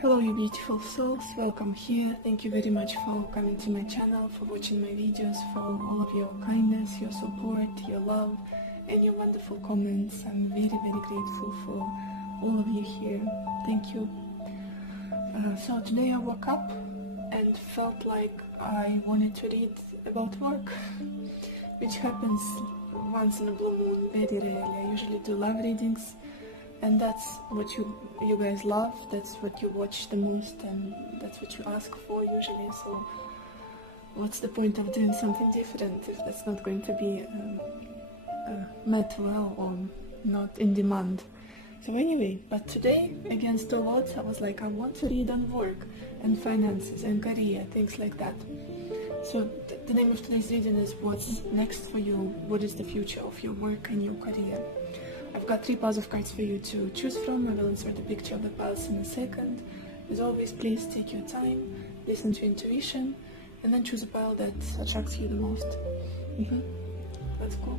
Hello you beautiful souls, welcome here. Thank you very much for coming to my channel, for watching my videos, for all of your kindness, your support, your love and your wonderful comments. I'm very grateful for all of you here. Thank you. So today I woke up and felt like I wanted to read about work, which happens once in a blue moon, very rarely. I usually do love readings, and that's what you guys love, that's what you watch the most, and that's what you ask for usually. So what's the point of doing something different if that's not going to be met well or not in demand? So anyway, but today, against all odds, I was like, I want to read on work and finances and career, things like that. So the name of today's reading is What's Next for You? What is the future of your work and your career? I've got 3 piles of cards for you to choose from. I will insert a picture of the piles in a second. As always, please take your time, listen to intuition, and then choose a pile that attracts you the most. Let's go.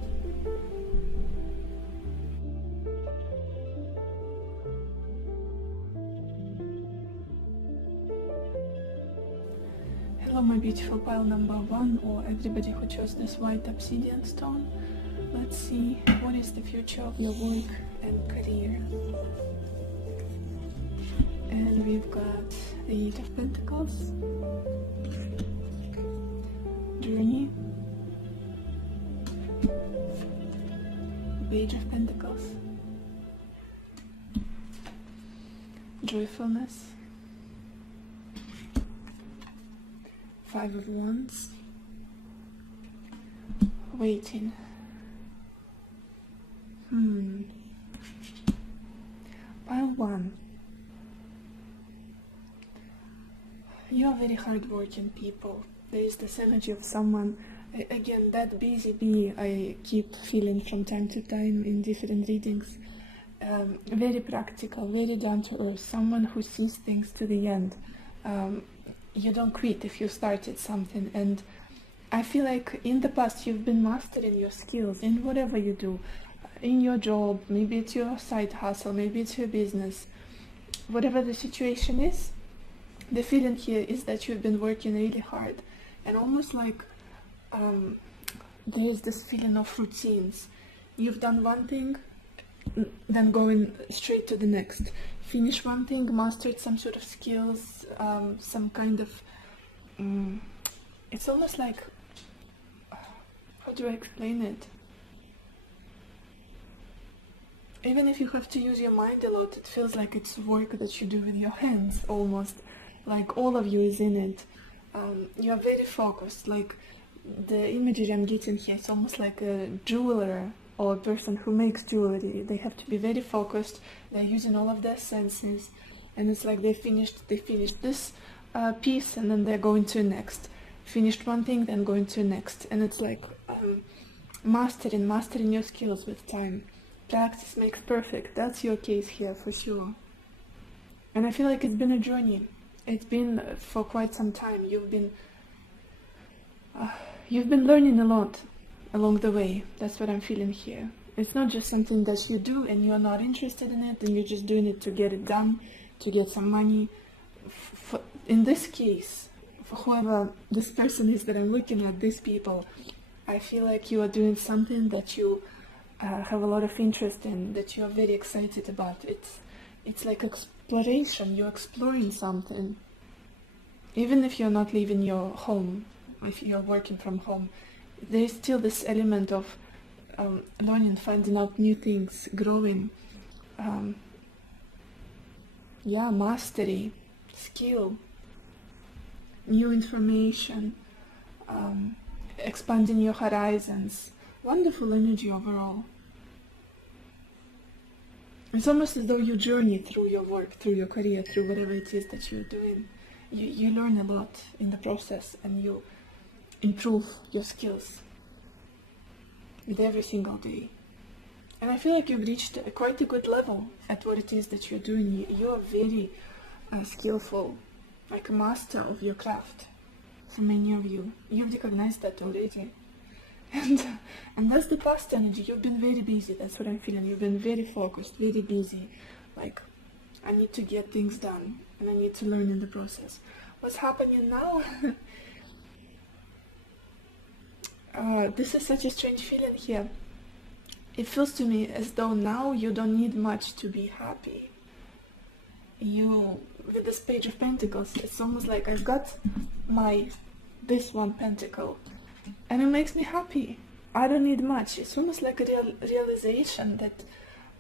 Hello my beautiful pile number 1, or everybody who chose this white obsidian stone. Let's see, what is the future of your work and career? And we've got the 8 of Pentacles, Journey, Page of Pentacles, Joyfulness, 5 of Wands, Waiting. Pile 1. You are very hardworking people. There is this energy of someone, again, that busy bee I keep feeling from time to time in different readings. Very practical, very down to earth, someone who sees things to the end. You don't quit if you started something, and I feel like in the past you've been mastering your skills in whatever you do. In your job, maybe it's your side hustle, maybe it's your business, whatever the situation is, the feeling here is that you've been working really hard, and almost like there is this feeling of routines. You've done one thing, then going straight to the next. Finish one thing, mastered some sort of skills, some kind of, it's almost like, how do I explain it? Even if you have to use your mind a lot, it feels like it's work that you do with your hands, almost. Like all of you is in it. You are very focused, like the imagery I'm getting here, it's almost like a jeweler or a person who makes jewelry. They have to be very focused, they're using all of their senses, and it's like they finished this piece and then they're going to next. Finished one thing, then going to next. And it's like mastering your skills with time. Practice makes perfect. That's your case here for sure. And I feel like it's been a journey. It's been for quite some time. You've been learning a lot along the way. That's what I'm feeling here. It's not just something that you do and you're not interested in it and you're just doing it to get it done, to get some money. In this case, for whoever this person is that I'm looking at, these people, I feel like you are doing something that you have a lot of interest in, that you are very excited about. It's like exploration. You're exploring something. Even if you're not leaving your home, if you're working from home, there's still this element of learning, finding out new things, growing. Mastery, skill, new information, expanding your horizons. Wonderful energy overall. It's almost as though you journey through your work, through your career, through whatever it is that you're doing. You learn a lot in the process and you improve your skills with every single day. And I feel like you've reached quite a good level at what it is that you're doing. You're very skillful, like a master of your craft. For many of you, you've recognized that already. And that's the past energy. You've been very busy. That's what I'm feeling. You've been very focused, very busy, like I need to get things done, and I need to learn in the process. What's happening now? This is such a strange feeling here. It feels to me as though now you don't need much to be happy. With this Page of Pentacles, it's almost like I've got this one pentacle, and it makes me happy. I don't need much. It's almost like a realization that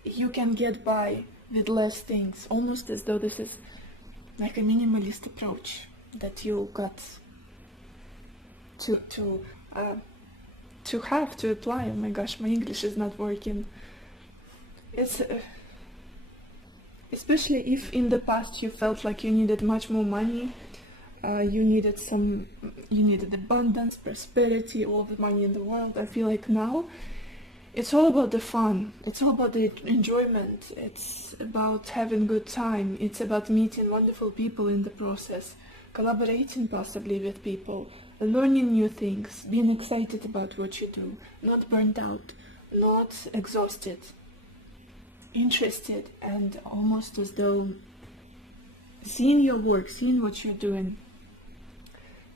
you can get by with less things, almost as though this is like a minimalist approach that you got to apply. Oh my gosh, my English is not working. It's especially if in the past you felt like you needed much more money, you needed abundance, prosperity, all the money in the world. I feel like now it's all about the fun, it's all about the enjoyment, it's about having good time, it's about meeting wonderful people in the process, collaborating possibly with people, learning new things, being excited about what you do, not burnt out, not exhausted, interested, and almost as though seeing your work, seeing what you're doing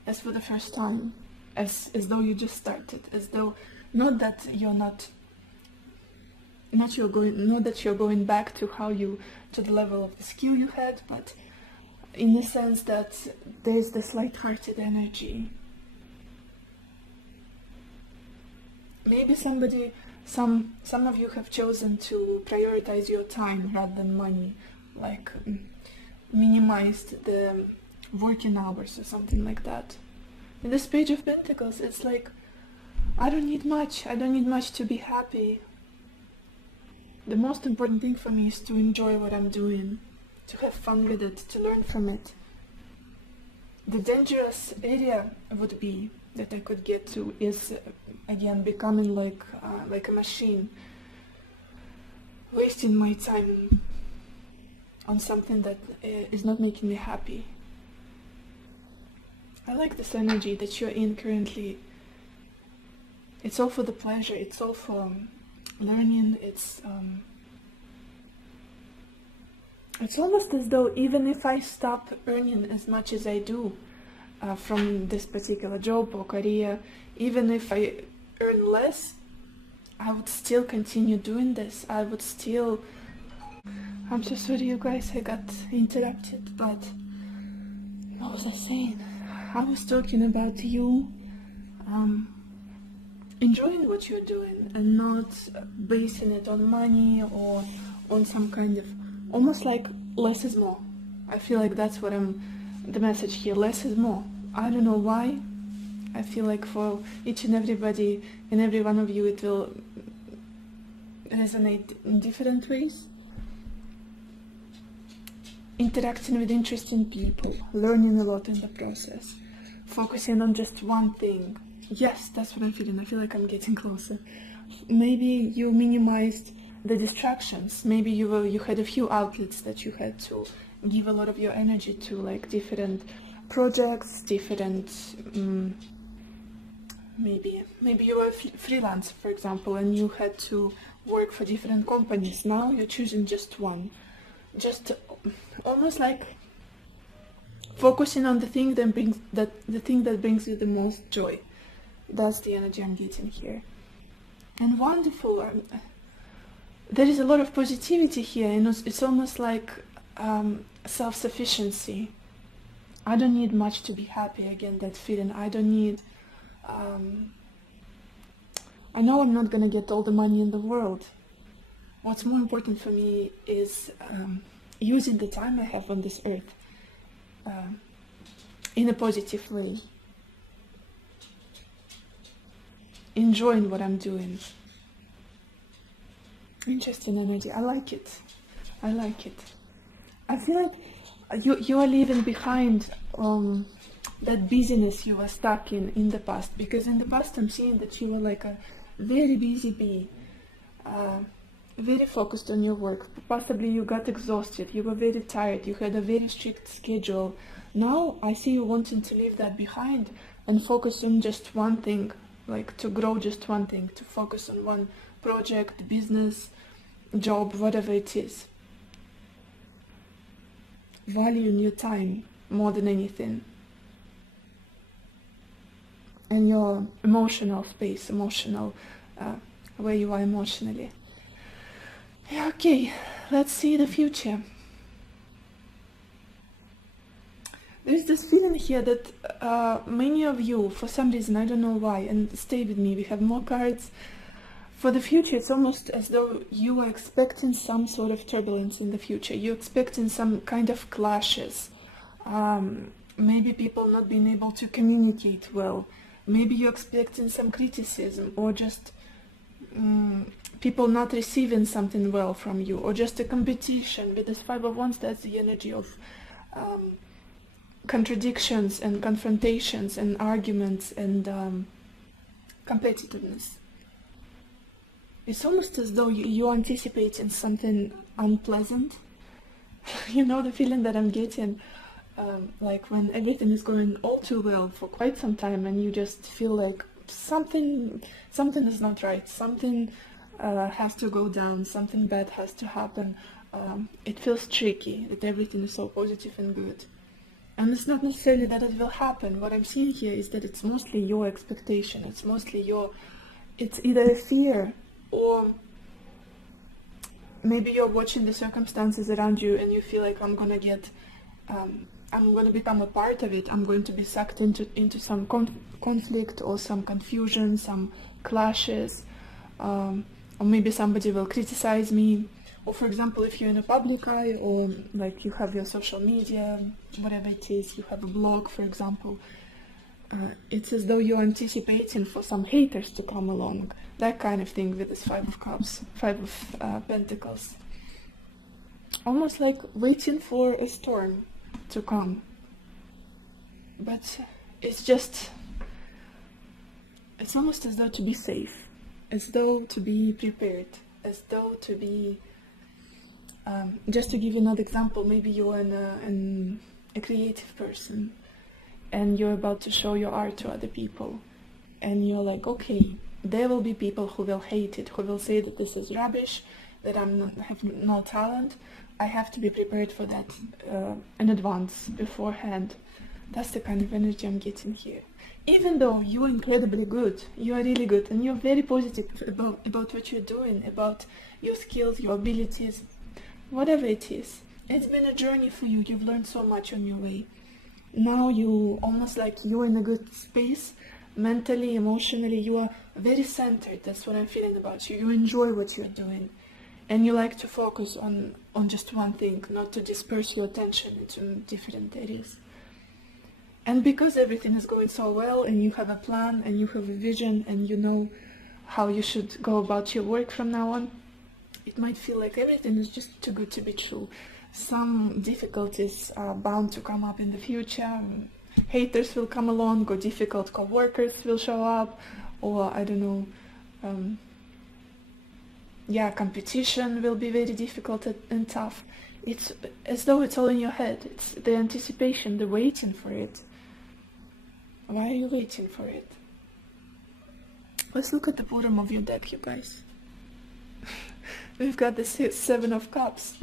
as for the first time, as though you just started, as though not that you're going back to to the level of the skill you had, but in the sense that there's this light-hearted energy. Maybe some of you have chosen to prioritize your time rather than money, like minimized the working hours or something like that. In this Page of Pentacles, it's like, I don't need much to be happy. The most important thing for me is to enjoy what I'm doing, to have fun with it, to learn from it. The dangerous area would be that I could get to is again becoming like a machine, wasting my time on something that is not making me happy. I like this energy that you're in currently. It's all for the pleasure, it's all for learning, it's almost as though even if I stop earning as much as I do from this particular job or career, even if I earn less, I would still continue doing this. I'm so sorry you guys, I got interrupted, but what was I saying? I was talking about you enjoying what you're doing and not basing it on money or on some kind of, almost like less is more. I feel like that's what the message here, less is more. I don't know why. I feel like for each and everybody, and every one of you, it will resonate in different ways. Interacting with interesting people, learning a lot in the process, focusing on just one thing. Yes, that's what I'm feeling. I feel like I'm getting closer. Maybe you minimized the distractions. Maybe you had a few outlets that you had to give a lot of your energy to, like different projects, different maybe you were freelance, for example, and you had to work for different companies. Now you're choosing just one, just almost like focusing on the thing that brings you the most joy. That's the energy I'm getting here. And wonderful. There is a lot of positivity here, and it's almost like self-sufficiency. I don't need much to be happy. Again, that feeling. I don't need. I know I'm not gonna get all the money in the world. What's more important for me is using the time I have on this earth in a positive way. Enjoying what I'm doing. Interesting energy. I like it. I like it. I feel like you are leaving behind that busyness you were stuck in the past, because in the past I'm seeing that you were like a very busy bee, very focused on your work. Possibly you got exhausted, you were very tired, you had a very strict schedule. Now I see you wanting to leave that behind and focus on just one thing, like to grow just one thing, to focus on one project, business, job, whatever it is. value your time more than anything, and your emotional space, where you are emotionally. Yeah, okay, let's see the future. There's this feeling here that many of you, for some reason, I don't know why, and stay with me, we have more cards. For the future, it's almost as though you are expecting some sort of turbulence in the future. You're expecting some kind of clashes. Maybe people not being able to communicate well. Maybe you're expecting some criticism, or just people not receiving something well from you, or just a competition. With this Five of Wands, that's the energy of contradictions and confrontations and arguments and competitiveness. It's almost as though you're anticipating something unpleasant. You know the feeling that I'm getting, like when everything is going all too well for quite some time, and you just feel like something is not right, something has to go down, something bad has to happen. It feels tricky that everything is so positive and good. And it's not necessarily that it will happen. What I'm seeing here is that it's mostly your expectation. It's either a fear, or maybe you're watching the circumstances around you and you feel like I'm gonna become a part of it. I'm going to be sucked into some conflict or some confusion, some clashes, or maybe somebody will criticize me. Or for example, if you're in a public eye, or like you have your social media, whatever it is, you have a blog, for example, it's as though you're anticipating for some haters to come along. That kind of thing with this Five of Cups, Five of Pentacles. Almost like waiting for a storm to come. But it's almost as though to be safe, as though to be prepared, as though to be... just to give you another example, maybe you're a creative person, and you're about to show your art to other people, and you're like, okay, there will be people who will hate it, who will say that this is rubbish, that have no talent. I have to be prepared for that in advance, beforehand. That's the kind of energy I'm getting here. Even though you're incredibly good, you are really good, and you're very positive about what you're doing, about your skills, your abilities, whatever it is. It's been a journey for you. You've learned so much on your way. Now you almost like you're in a good space, mentally, emotionally, you are very centered. That's what I'm feeling about you. You enjoy what you're doing, and you like to focus on just one thing, not to disperse your attention into different areas. And because everything is going so well, and you have a plan, and you have a vision, and you know how you should go about your work from now on, it might feel like everything is just too good to be true. Some difficulties are bound to come up in the future. Haters will come along, or difficult co-workers will show up, or I don't know, competition will be very difficult and tough. It's as though it's all in your head. It's the anticipation, the waiting for it. Why are you waiting for it? Let's look at the bottom of your deck, you guys. We've got the Seven of Cups.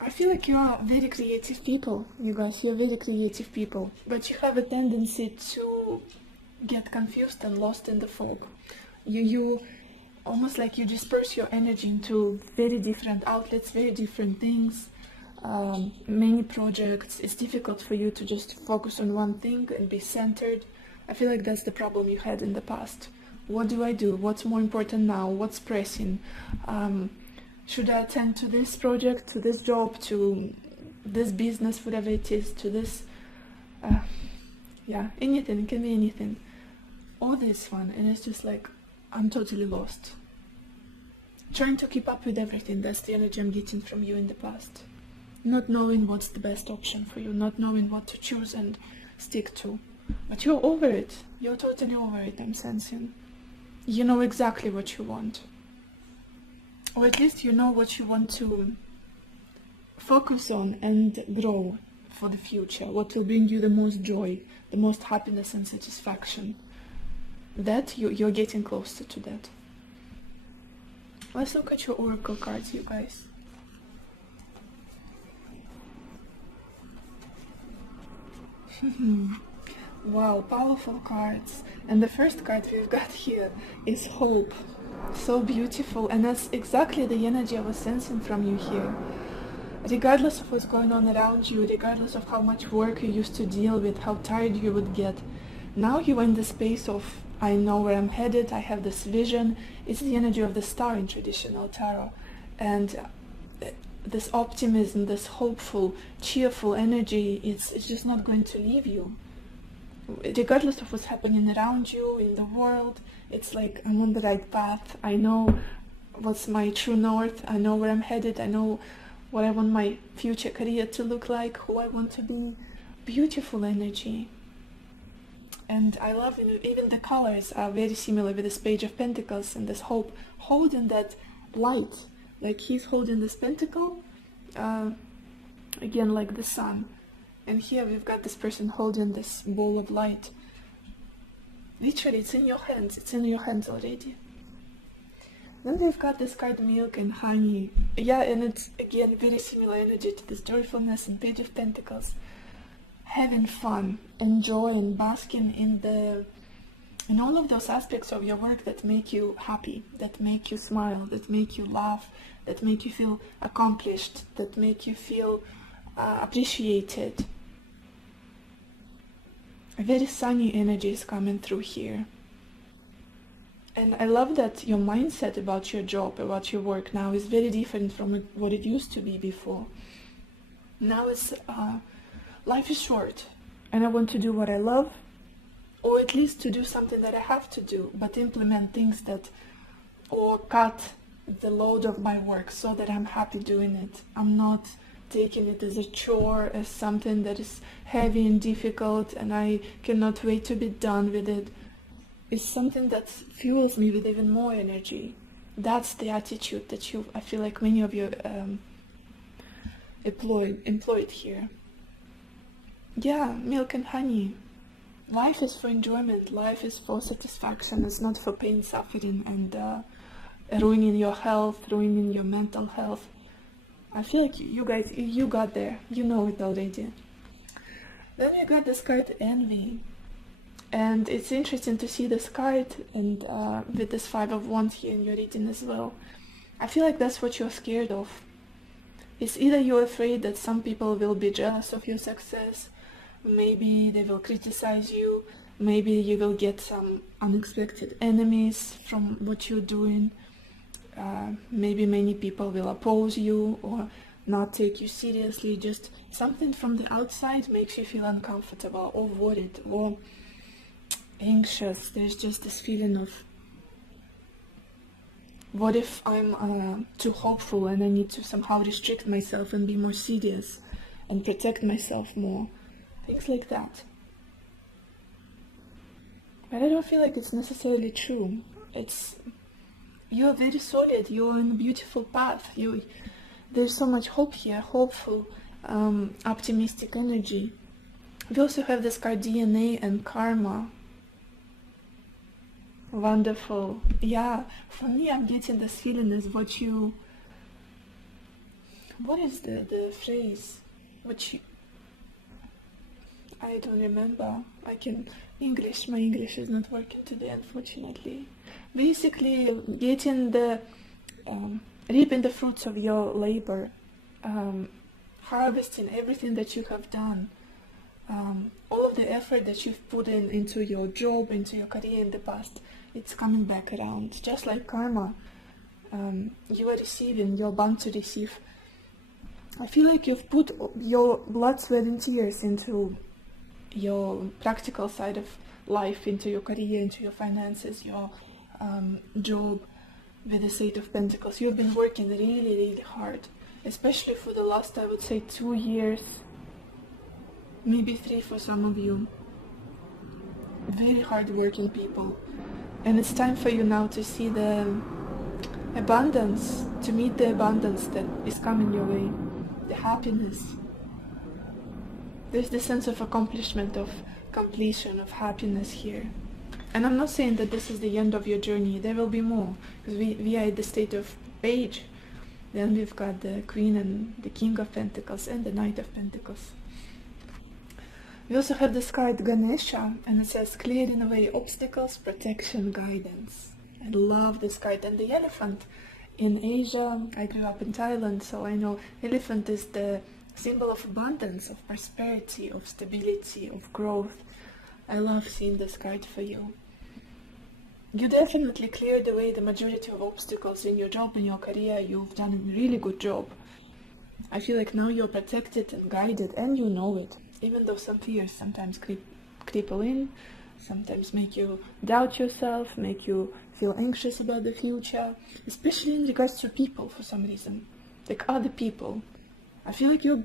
I feel like you are very creative people, you guys. You're very creative people, but you have a tendency to get confused and lost in the fog. You almost like you disperse your energy into very different outlets, very different things, many projects. It's difficult for you to just focus on one thing and be centered. I feel like that's the problem you had in the past. What do I do? What's more important now? What's pressing? Should I attend to this project, to this job, to this business, whatever it is, to this, anything, it can be anything. Or this one, and it's just like, I'm totally lost. Trying to keep up with everything, that's the energy I'm getting from you in the past. Not knowing what's the best option for you, not knowing what to choose and stick to. But you're over it. You're totally over it, I'm sensing. You know exactly what you want. Or at least you know what you want to focus on and grow for the future. What will bring you the most joy, the most happiness and satisfaction. That you're getting closer to that. Let's look at your oracle cards, you guys. Wow, powerful cards. And the first card we've got here is hope. So beautiful, and that's exactly the energy I was sensing from you here. Regardless of what's going on around you, regardless of how much work you used to deal with, how tired you would get, now you're in the space of, I know where I'm headed, I have this vision. It's the energy of the star in traditional tarot. And this optimism, this hopeful, cheerful energy, it's just not going to leave you. Regardless of what's happening around you, in the world, it's like I'm on the right path. I know what's my true north. I know where I'm headed. I know what I want my future career to look like, who I want to be. Beautiful energy. And I love it. Even the colors are very similar with this Page of Pentacles and this hope, holding that light. Like he's holding this pentacle, again like the sun. And here we've got this person holding this ball of light. Literally, it's in your hands. It's in your hands already. Then we've got this card, milk and honey. Yeah, and it's again very similar energy to this joyfulness and Page of Pentacles. Having fun, enjoying, basking in all of those aspects of your work that make you happy, that make you smile, that make you laugh, that make you feel accomplished, that make you feel appreciated. A very sunny energy is coming through here. And I love that your mindset about your job, about your work now is very different from what it used to be before. Now it's, life is short, and I want to do what I love, or at least to do something that I have to do, but implement things that, or cut the load of my work so that I'm happy doing it. I'm not taking it as a chore, as something that is heavy and difficult and I cannot wait to be done with it. It's something that fuels me with even more energy. That's the attitude that I feel like many of you employed here. Yeah, milk and honey. Life is for enjoyment, life is for satisfaction, it's not for pain, suffering, and ruining your health, ruining your mental health. I feel like you guys, you got there, you know it already. Then you got this card, envy. And it's interesting to see this card and with this Five of Wands here in your reading as well. I feel like that's what you're scared of. It's either you're afraid that some people will be jealous of your success, maybe they will criticize you, maybe you will get some unexpected enemies from what you're doing. Maybe many people will oppose you or not take you seriously. Just something from the outside makes you feel uncomfortable or worried or anxious. There's just this feeling of, what if I'm too hopeful and I need to somehow restrict myself and be more serious and protect myself more. Things like that. But I don't feel like it's necessarily true. You're very solid, you're in a beautiful path. There's so much hope here, hopeful, optimistic energy. We also have this card, DNA and karma. Wonderful. Yeah, for me I'm getting this feeling is what is the phrase? I don't remember. My English is not working today, unfortunately. Basically, getting reaping the fruits of your labor, harvesting everything that you have done, all of the effort that you've put into your job, into your career in the past, it's coming back around. Just like karma, you are receiving, you're bound to receive. I feel like you've put your blood, sweat and tears into your practical side of life, into your career, into your finances, your job with the Eight of Pentacles. You've been working really, really hard, especially for the last, I would say, 2 years, maybe 3 for some of you. Very hard-working people. And it's time for you now to see the abundance, to meet the abundance that is coming your way, the happiness. There's this sense of accomplishment, of completion, of happiness here. And I'm not saying that this is the end of your journey. There will be more, because we are at the state of Page. Then we've got the Queen and the King of Pentacles and the Knight of Pentacles. We also have this card Ganesha, and it says clearing away obstacles, protection, guidance. I love this card. And the elephant in Asia, I grew up in Thailand, so I know elephant is the symbol of abundance, of prosperity, of stability, of growth. I love seeing this card for you. You definitely cleared away the majority of obstacles in your job, in your career. You've done a really good job. I feel like now you're protected and guided, and you know it. Even though some fears sometimes creep in, sometimes make you doubt yourself, make you feel anxious about the future, especially in regards to people for some reason, like other people. I feel like you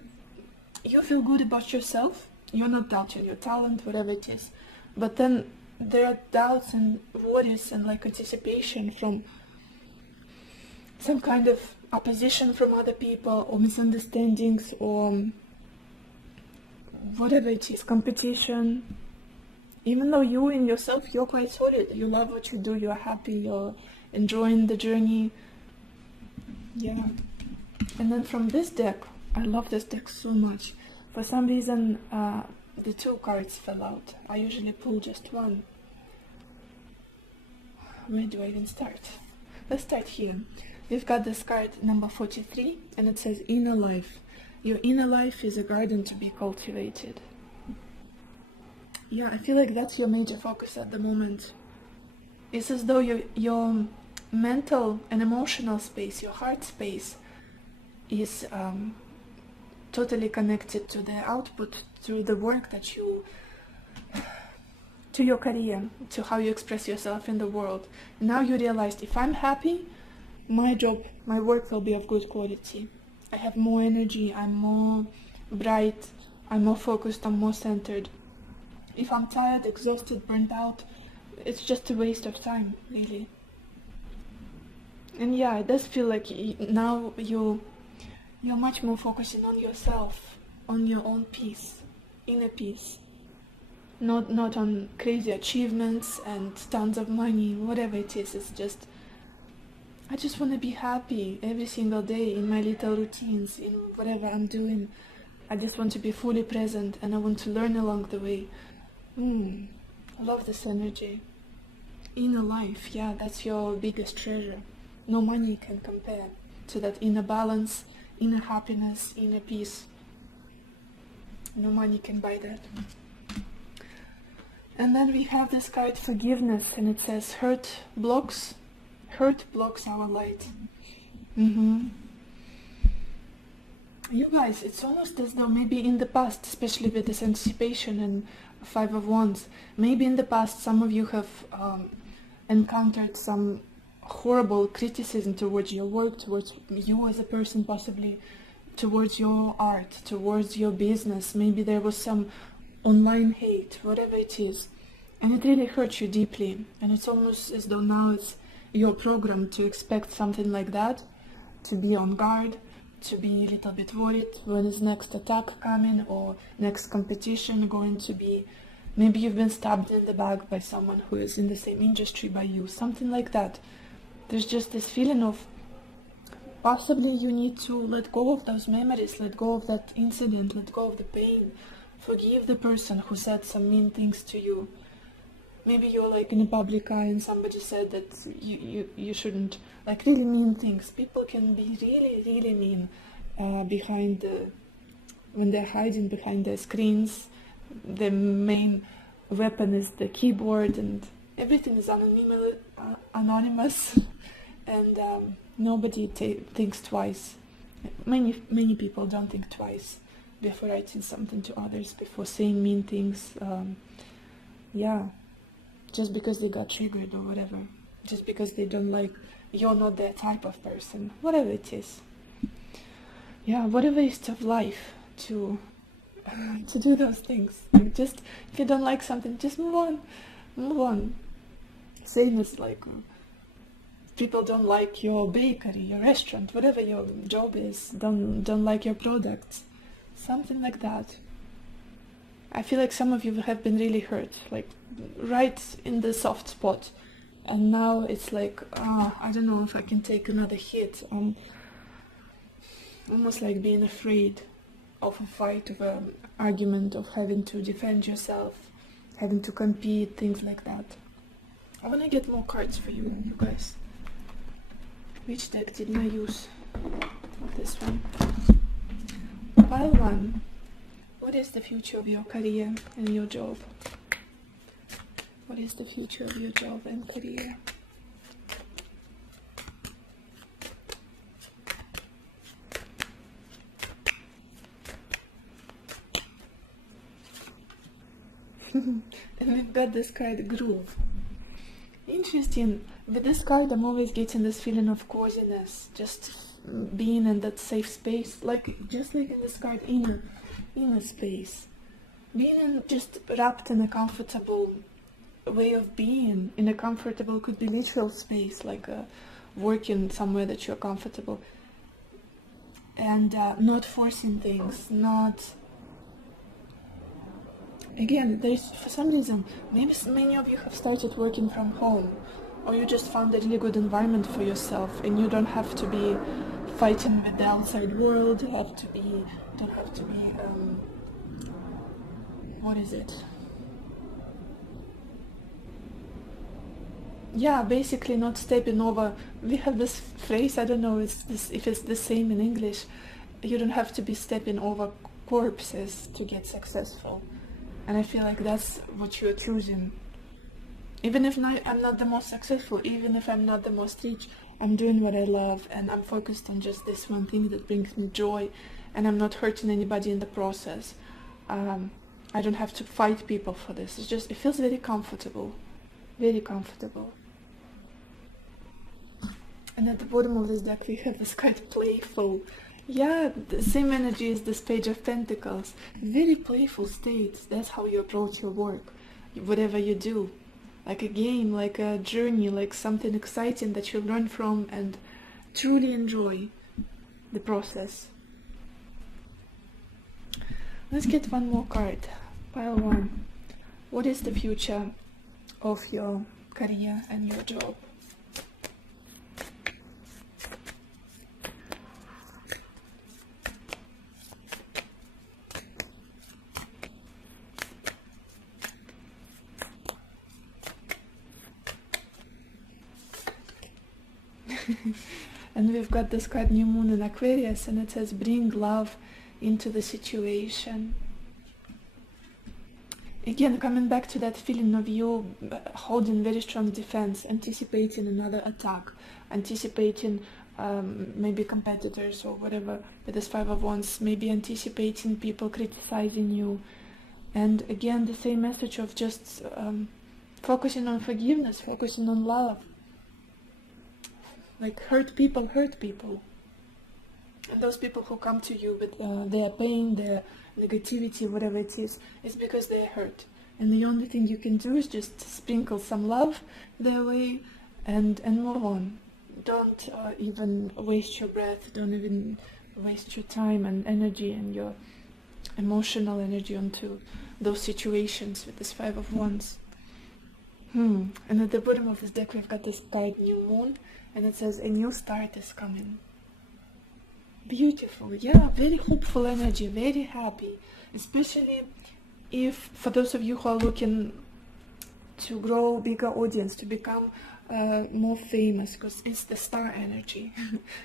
feel good about yourself. You're not doubting your talent, whatever it is, but then there are doubts and worries and like anticipation from some kind of opposition from other people, or misunderstandings, or whatever it is, competition. Even though you in yourself, you're quite solid, you love what you do, you're happy, you're enjoying the journey. Yeah. And then from this deck, I love this deck so much. For some reason, the two cards fell out. I usually pull just one. Where do I even start? Let's start here. We've got this card number 43, and it says inner life. Your inner life is a garden to be cultivated. Yeah, I feel like that's your major focus at the moment. It's as though your mental and emotional space, your heart space, is totally connected to the output, to the work that you, to your career, to how you express yourself in the world. Now you realized, if I'm happy, my job, my work will be of good quality. I have more energy, I'm more bright, I'm more focused, I'm more centered. If I'm tired, exhausted, burnt out, it's just a waste of time, really. And yeah, it does feel like now you're much more focusing on yourself, on your own peace, inner peace. Not on crazy achievements and tons of money, whatever it is. It's just, I just want to be happy every single day in my little routines, in whatever I'm doing. I just want to be fully present, and I want to learn along the way. I love this energy. Inner life, yeah, that's your biggest treasure. No money can compare to that inner balance, inner happiness, inner peace. No money can buy that. And then we have this card forgiveness, and it says hurt blocks our light. You guys, it's almost as though maybe in the past, especially with this anticipation and Five of Wands, maybe in the past some of you have encountered some horrible criticism towards your work, towards you as a person, possibly towards your art, towards your business. Maybe there was some online hate, whatever it is, and it really hurts you deeply. And it's almost as though now it's your program to expect something like that, to be on guard, to be a little bit worried when is next attack coming, or next competition going to be. Maybe you've been stabbed in the back by someone who is in the same industry by you, something like that. There's just this feeling of possibly you need to let go of those memories, let go of that incident, let go of the pain, forgive the person who said some mean things to you. Maybe you're like in a public eye and somebody said that you shouldn't, like really mean things. People can be really, really mean when they're hiding behind their screens. The main weapon is the keyboard, and everything is anonymous, and nobody thinks twice. Many people don't think twice before writing something to others, before saying mean things. Just because they got triggered or whatever, just because they don't like, you're not their type of person, whatever it is. Yeah, what a waste of life to do those things. Just, if you don't like something, just move on. Same as like, people don't like your bakery, your restaurant, whatever your job is, don't like your products, something like that. I feel like some of you have been really hurt, like right in the soft spot, and now it's like, I don't know if I can take another hit. Almost like being afraid of a fight, of an argument, of having to defend yourself, having to compete, things like that. I want to get more cards for you, you guys. Which deck didn't I use? This one. Pile 1. What is the future of your career and your job? What is the future of your job and career? And we've got this card, Groove. Interesting. With this card, I'm always getting this feeling of coziness, just being in that safe space, just like in this card, inner space. Being just wrapped in a comfortable way of being, in a comfortable, could be literal space, like working somewhere that you're comfortable. And not forcing things, not... Again, there's, for some reason, maybe many of you have started working from home, or you just found a really good environment for yourself, and you don't have to be fighting with the outside world. You don't have to be, what is it? Yeah, basically not stepping over. We have this phrase, I don't know if it's the same in English. You don't have to be stepping over corpses to get successful. And I feel like that's what you're choosing. Even if I'm not the most successful, even if I'm not the most rich, I'm doing what I love, and I'm focused on just this one thing that brings me joy, and I'm not hurting anybody in the process. I don't have to fight people for this. It feels very comfortable. Very comfortable. And at the bottom of this deck we have this card, Playful. Yeah, the same energy as this Page of Pentacles. Very playful states. That's how you approach your work. Whatever you do. Like a game, like a journey, like something exciting that you learn from and truly enjoy the process. Let's get one more card. Pile 1. What is the future of your career and your job? And we've got this card, New Moon in Aquarius, and it says bring love into the situation. Again, coming back to that feeling of you holding very strong defense, anticipating another attack, anticipating maybe competitors or whatever with this Five of Wands, maybe anticipating people criticizing you. And again, the same message of just focusing on forgiveness, focusing on love. Like hurt people. And those people who come to you with their pain, their negativity, whatever it is, it's because they're hurt. And the only thing you can do is just sprinkle some love their way and move on. Don't even waste your breath, don't even waste your time and energy and your emotional energy onto those situations with this Five of Wands. And at the bottom of this deck we've got this card, New Moon, and it says a new start is coming. Beautiful. Yeah, very hopeful energy, very happy, especially if for those of you who are looking to grow bigger audience, to become more famous, because it's the star energy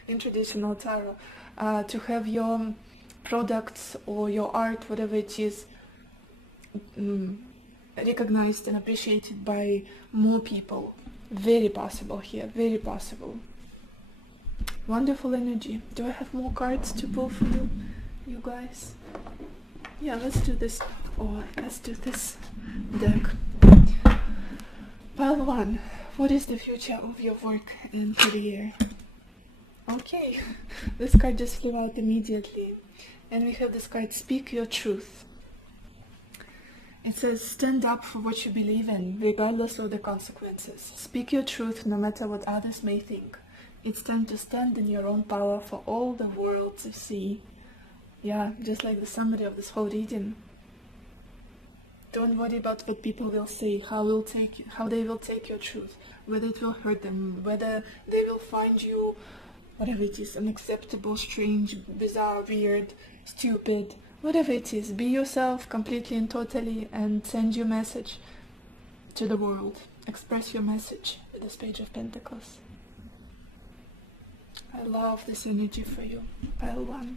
in traditional tarot, to have your products or your art, whatever it is, recognized and appreciated by more people. Very possible here, very possible. Wonderful energy. Do I have more cards to pull for you guys? Yeah, let's do this. Let's do this deck. Pile 1. What is the future of your work and career? Okay, this card just flew out immediately. And we have this card, Speak Your Truth. It says, stand up for what you believe in, regardless of the consequences. Speak your truth, no matter what others may think. It's time to stand in your own power for all the world to see. Yeah, just like the summary of this whole reading. Don't worry about what people will say, how they will take your truth, whether it will hurt them, whether they will find you, whatever it is, unacceptable, strange, bizarre, weird. stupid, whatever it is. Be yourself completely and totally and send your message to the world. Express your message with this Page of Pentacles. I love this energy for you, pile 1.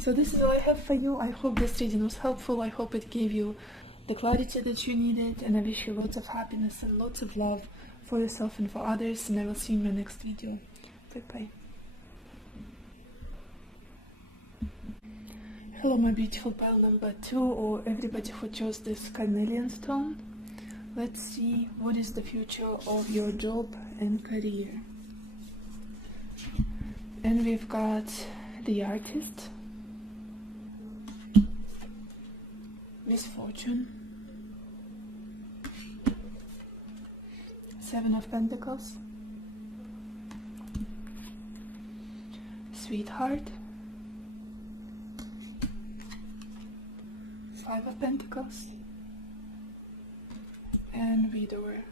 So this is all I have for you. I hope this reading was helpful. I hope it gave you the clarity that you needed, and I wish you lots of happiness and lots of love for yourself and for others, and I will see you in my next video. Bye. Hello my beautiful pile number 2, or everybody who chose this carnelian stone. Let's see what is the future of your job and career. And we've got the Artist, Misfortune, 7 of Pentacles, Sweetheart, 5 of Pentacles, and Widower.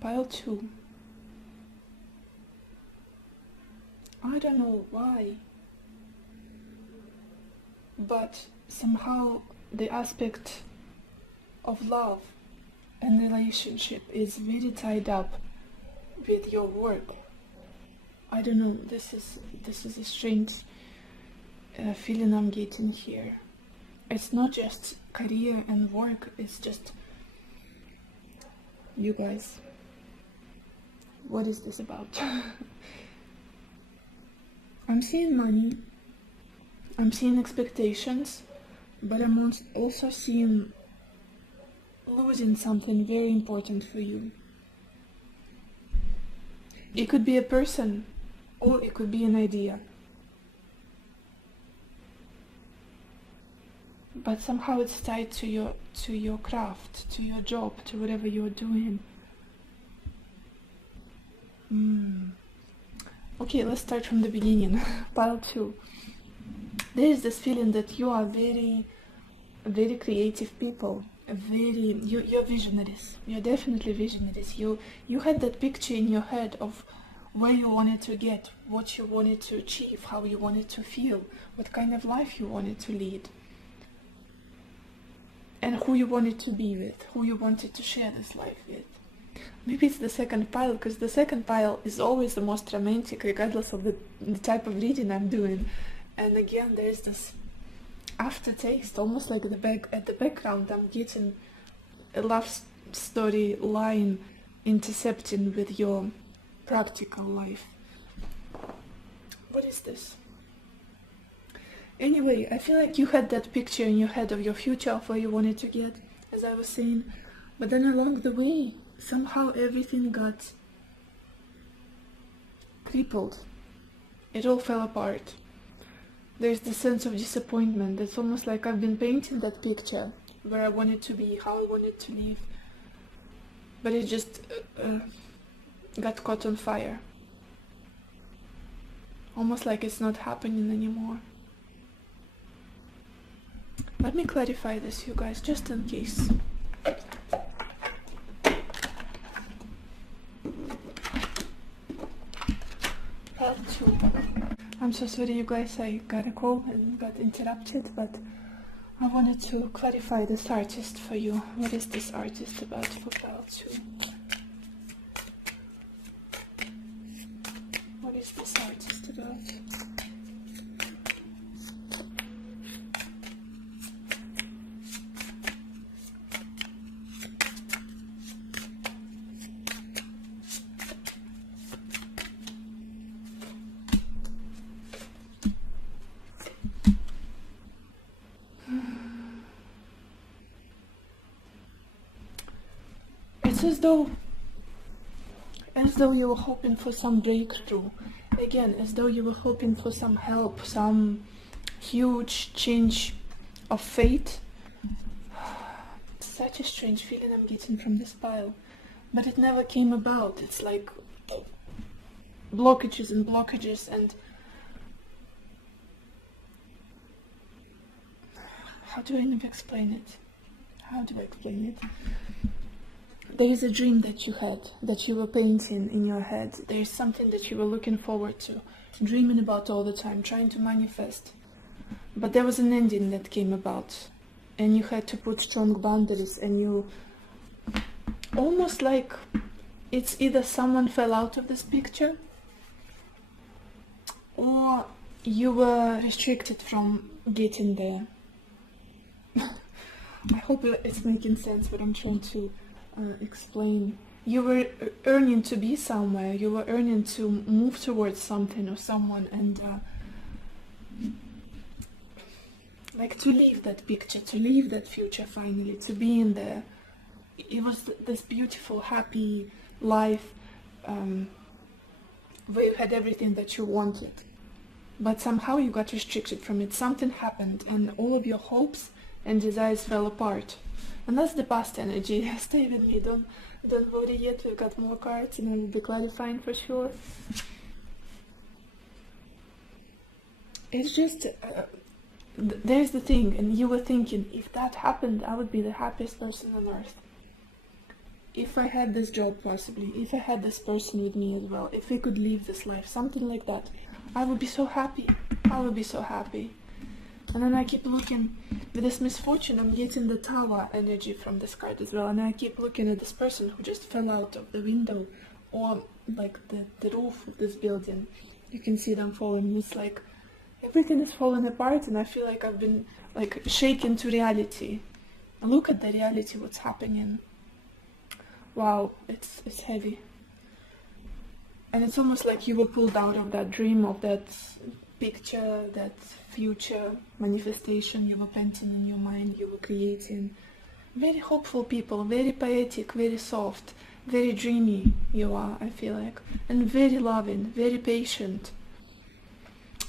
Pile 2. I don't know why, but somehow the aspect of love and relationship is very tied up with your work. I don't know, this is a strange feeling I'm getting here. It's not just career and work, it's just you guys. What is this about? I'm seeing money, I'm seeing expectations, but I'm also seeing losing something very important for you. It could be a person, or it could be an idea. But somehow it's tied to your craft, to your job, to whatever you're doing. Okay, let's start from the beginning. Pile 2. There is this feeling that you are very creative people. You're visionaries. You're definitely visionaries. You had that picture in your head of where you wanted to get, what you wanted to achieve, how you wanted to feel, what kind of life you wanted to lead, and who you wanted to be with, who you wanted to share this life with. Maybe it's the second pile, because the second pile is always the most romantic, regardless of the type of reading I'm doing. And again, there's this aftertaste, almost like at the background, I'm getting a love story line intercepting with your practical life. What is this? Anyway, I feel like you had that picture in your head of your future, of where you wanted to get, as I was saying, but then along the way, somehow everything got crippled. It all fell apart. There's the sense of disappointment. It's almost like I've been painting that picture where I wanted to be, how I wanted to live, but it just got caught on fire. Almost like it's not happening anymore. Let me clarify this, you guys, just in case. Pile 2. I'm so sorry, you guys, I got a call and got interrupted, but I wanted to clarify this artist for you. What is this artist about for pile 2? What is this artist about? It's as though you were hoping for some breakthrough. Again, as though you were hoping for some help, some huge change of fate. Such a strange feeling I'm getting from this pile, but it never came about. It's like blockages and blockages, and how do I even explain it? How do I explain it? there is a dream that you had, that you were painting in your head. There is something that you were looking forward to, dreaming about all the time, trying to manifest. But there was an ending that came about, and you had to put strong boundaries, and you almost like it's either someone fell out of this picture, or you were restricted from getting there. I hope it's making sense what I'm trying to explain. You were earning to be somewhere, you were earning to move towards something or someone, and like to leave that picture, to leave that future finally, to be in there. It was this beautiful, happy life where you had everything that you wanted. But somehow you got restricted from it. Something happened and all of your hopes and desires fell apart. And that's the past energy. Stay with me, don't worry yet, we've got more cards and I will be clarifying for sure. It's just, there's the thing, and you were thinking, if that happened, I would be the happiest person on earth. If I had this job possibly, if I had this person with me as well, if we could live this life, something like that, I would be so happy. I would be so happy. And then I keep looking, with this misfortune, I'm getting the tower energy from this card as well, and I keep looking at this person who just fell out of the window, or like the roof of this building. You can see them falling. It's like everything is falling apart, and I feel like I've been like shaken to reality. Look at the reality, what's happening. Wow, it's heavy. And it's almost like you were pulled out of that dream, of that picture, that future manifestation you were painting in your mind, you were creating. Very hopeful people, very poetic, very soft, very dreamy you are, I feel like. And very loving, very patient.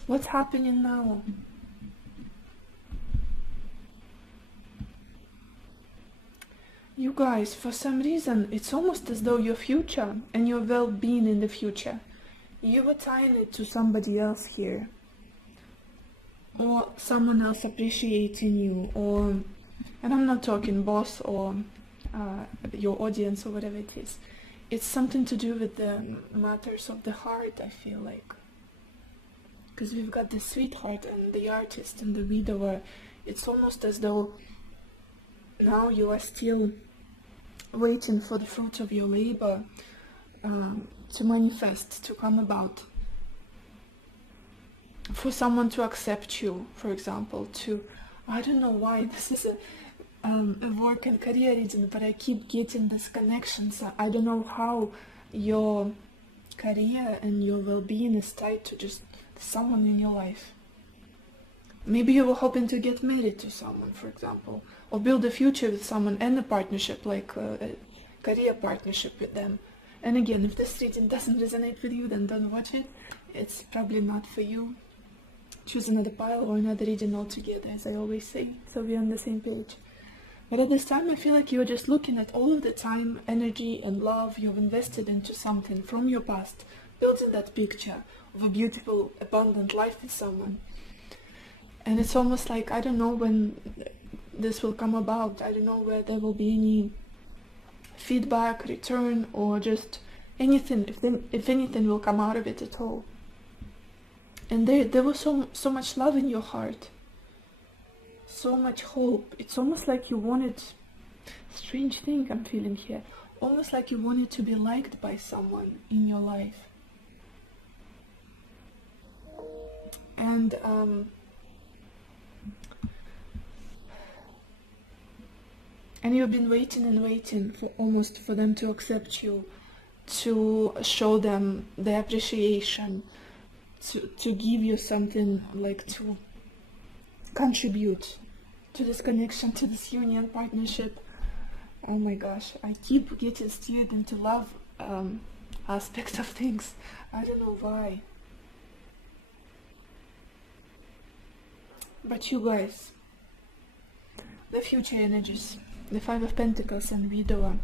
What's happening now? You guys, for some reason, it's almost as though your future and your well-being in the future, you were tying it to somebody else here. Or someone else appreciating you, or, and I'm not talking boss or your audience or whatever it is. It's something to do with the matters of the heart, I feel like. Because we've got the sweetheart and the artist and the widower. It's almost as though now you are still waiting for the fruit of your labor to manifest, to come about. For someone to accept you, for example, to, I don't know why this is a work and career reading, but I keep getting this connection. So I don't know how your career and your well-being is tied to just someone in your life. Maybe you were hoping to get married to someone, for example, or build a future with someone and a partnership, like a career partnership with them. And again, if this reading doesn't resonate with you, then don't watch it. It's probably not for you. Choose another pile or another reading altogether, as I always say, so we're on the same page. But at this time, I feel like you're just looking at all of the time, energy, and love you've invested into something from your past, building that picture of a beautiful, abundant life with someone. And it's almost like, I don't know when this will come about. I don't know where there will be any feedback, return, or just anything, if anything will come out of it at all. And there was so much love in your heart, so much hope. It's almost like you wanted, strange thing I'm feeling here, almost like you wanted to be liked by someone in your life. And you've been waiting and waiting for almost for them to accept you, to show them their appreciation, to give you something, like to contribute to this connection, to this union, partnership. Oh my gosh, I keep getting steered into love aspects of things. I don't know why. But you guys, the future energies, the Five of Pentacles and Widower,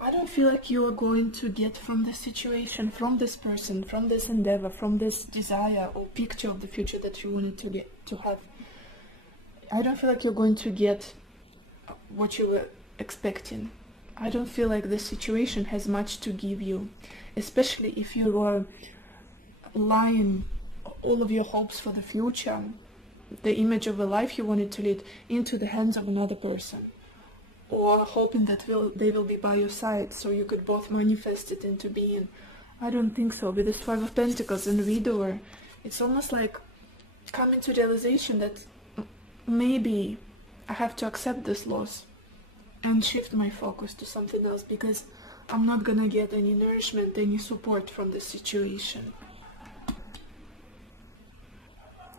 I don't feel like you are going to get from this situation, from this person, from this endeavor, from this desire or picture of the future that you wanted to have. I don't feel like you're going to get what you were expecting. I don't feel like this situation has much to give you, especially if you are lying all of your hopes for the future, the image of a life you wanted to lead, into the hands of another person, or hoping that they will be by your side so you could both manifest it into being. I don't think so. With this Five of Pentacles and Widower, it's almost like coming to realization that maybe I have to accept this loss and shift my focus to something else, because I'm not gonna get any nourishment, any support from this situation.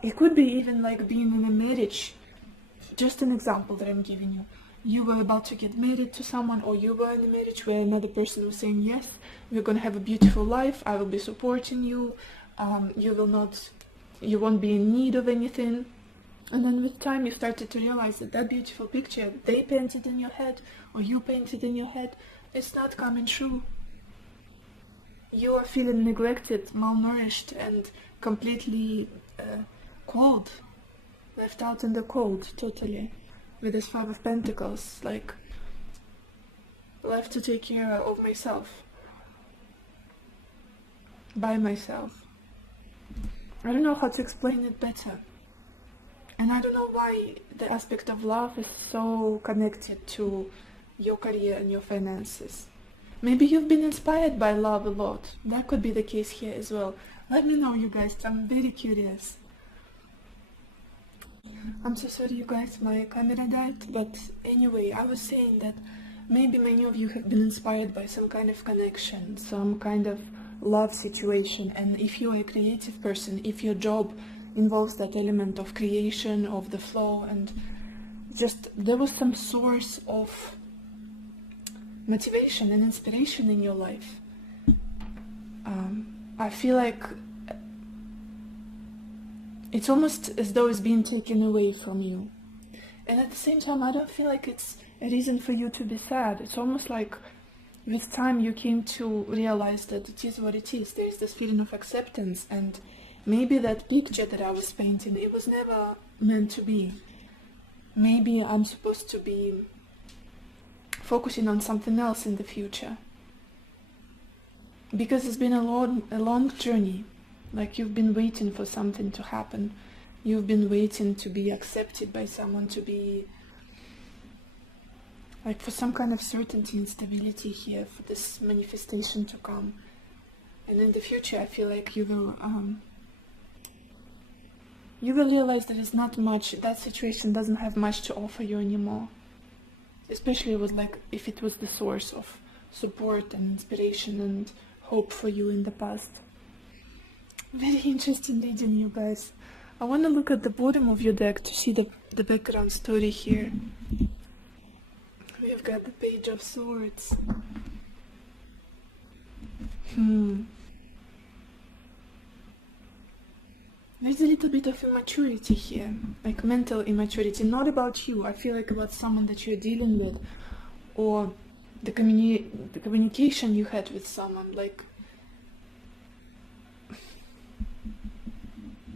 It could be even like being in a marriage. Just an example that I'm giving you. You were about to get married to someone, or you were in a marriage where another person was saying, yes, we're gonna have a beautiful life, I will be supporting you, you won't be in need of anything. And then with time you started to realize that that beautiful picture they painted in your head, or you painted in your head, it's not coming true. You are feeling neglected, malnourished, and completely cold, left out in the cold, totally. With this Five of Pentacles, like, left to take care of myself, by myself. I don't know how to explain it better. And I don't know why the aspect of love is so connected to your career and your finances. Maybe you've been inspired by love a lot. That could be the case here as well. Let me know, you guys. I'm very curious. I'm so sorry, you guys, my camera died. But anyway, I was saying that maybe many of you have been inspired by some kind of connection, some kind of love situation. And if you're a creative person, if your job involves that element of creation, of the flow, and just there was some source of motivation and inspiration in your life, I feel like it's almost as though it's being taken away from you. And at the same time, I don't feel like it's a reason for you to be sad. It's almost like with time you came to realize that it is what it is. There is this feeling of acceptance, and maybe that picture that I was painting, it was never meant to be. Maybe I'm supposed to be focusing on something else in the future. Because it's been a long journey. Like, you've been waiting for something to happen. You've been waiting to be accepted by someone, to be like, for some kind of certainty and stability here, for this manifestation to come. And in the future, I feel like you will realize that it's not much, that situation doesn't have much to offer you anymore. Especially with, like, if it was the source of support and inspiration and hope for you in the past. Very interesting reading, you guys. I want to look at the bottom of your deck to see the background story here. We've got the Page of Swords. There's a little bit of immaturity here, like mental immaturity, not about you. I feel like about someone that you're dealing with, or the communication you had with someone, like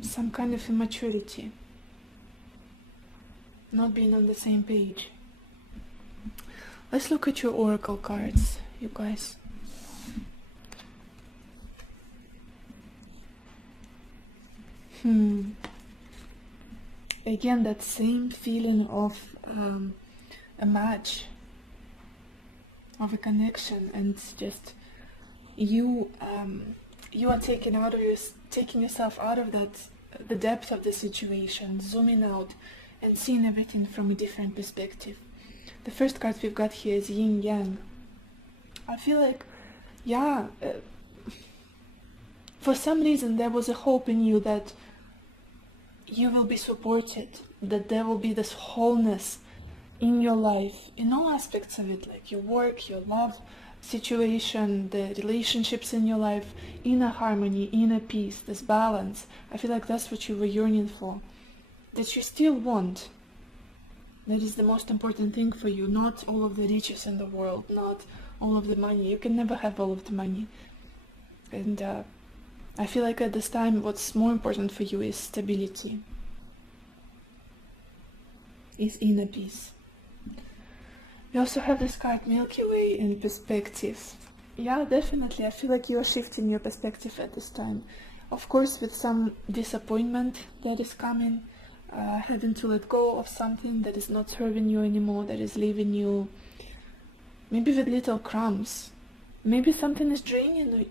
some kind of immaturity, not being on the same page. Let's look at your oracle cards, you guys. Again, that same feeling of a match, of a connection, and just you are taking yourself out of the depth of the situation, zooming out and seeing everything from a different perspective. The first card we've got here is Yin Yang. I feel like, for some reason there was a hope in you that you will be supported, that there will be this wholeness in your life, in all aspects of it, like your work, your love situation, the relationships in your life, inner harmony, inner peace, this balance. I feel like that's what you were yearning for, that you still want. That is the most important thing for you, not all of the riches in the world, not all of the money. You can never have all of the money. And I feel like at this time what's more important for you is stability, is inner peace. We also have this card Milky Way and perspectives. Yeah, definitely. I feel like you are shifting your perspective at this time. Of course, with some disappointment that is coming, having to let go of something that is not serving you anymore, that is leaving you maybe with little crumbs. Maybe something is draining you.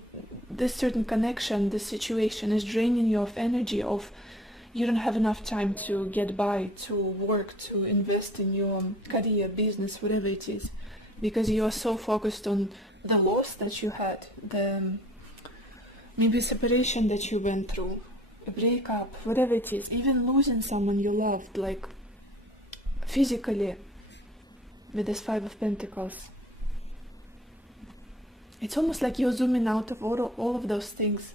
This certain connection, this situation is draining you of energy, of you don't have enough time to get by, to work, to invest in your career, business, whatever it is, because you are so focused on the loss that you had, the maybe separation that you went through, a breakup, whatever it is, even losing someone you loved, like physically, with this Five of Pentacles. It's almost like you're zooming out of all of those things,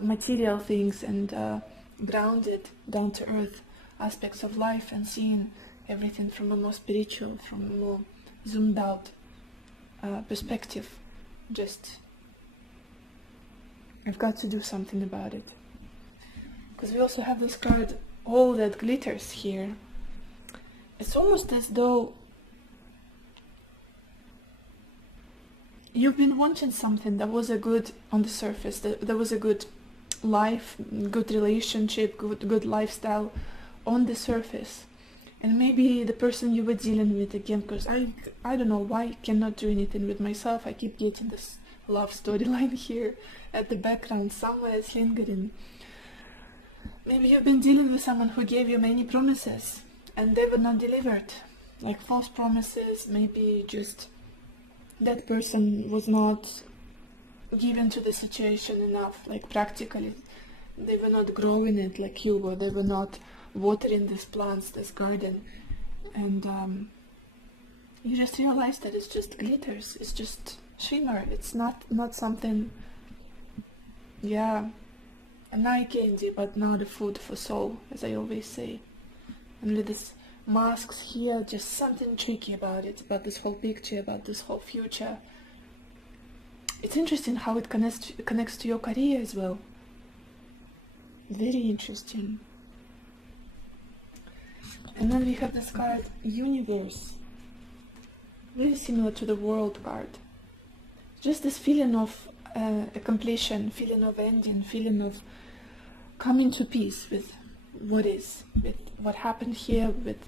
material things, and grounded, down to earth aspects of life, and seeing everything from a more spiritual, from a more zoomed out perspective. Just, I've got to do something about it. Because we also have this card, All That Glitters, here. It's almost as though you've been wanting something that was a good on the surface, that was a good life, good relationship, good lifestyle on the surface, and maybe the person you were dealing with, again, because I don't know why I cannot do anything with myself. I keep getting this love storyline here at the background, somewhere it's lingering. Maybe you've been dealing with someone who gave you many promises and they were not delivered, like false promises. Maybe just that person was not given to the situation enough, like practically they were not growing it like you were, they were not watering these plants, this garden, and you just realize that it's just glitters, it's just shimmer, it's not something, yeah, an eye candy, but not a food for soul, as I always say. And with these masks here, just something tricky about it, about this whole picture, about this whole future. It's interesting how it connects to your career as well. Very interesting. And then we have this card, Universe. Very similar to the World card. Just this feeling of a completion, feeling of ending, feeling of coming to peace with what is, with what happened here, with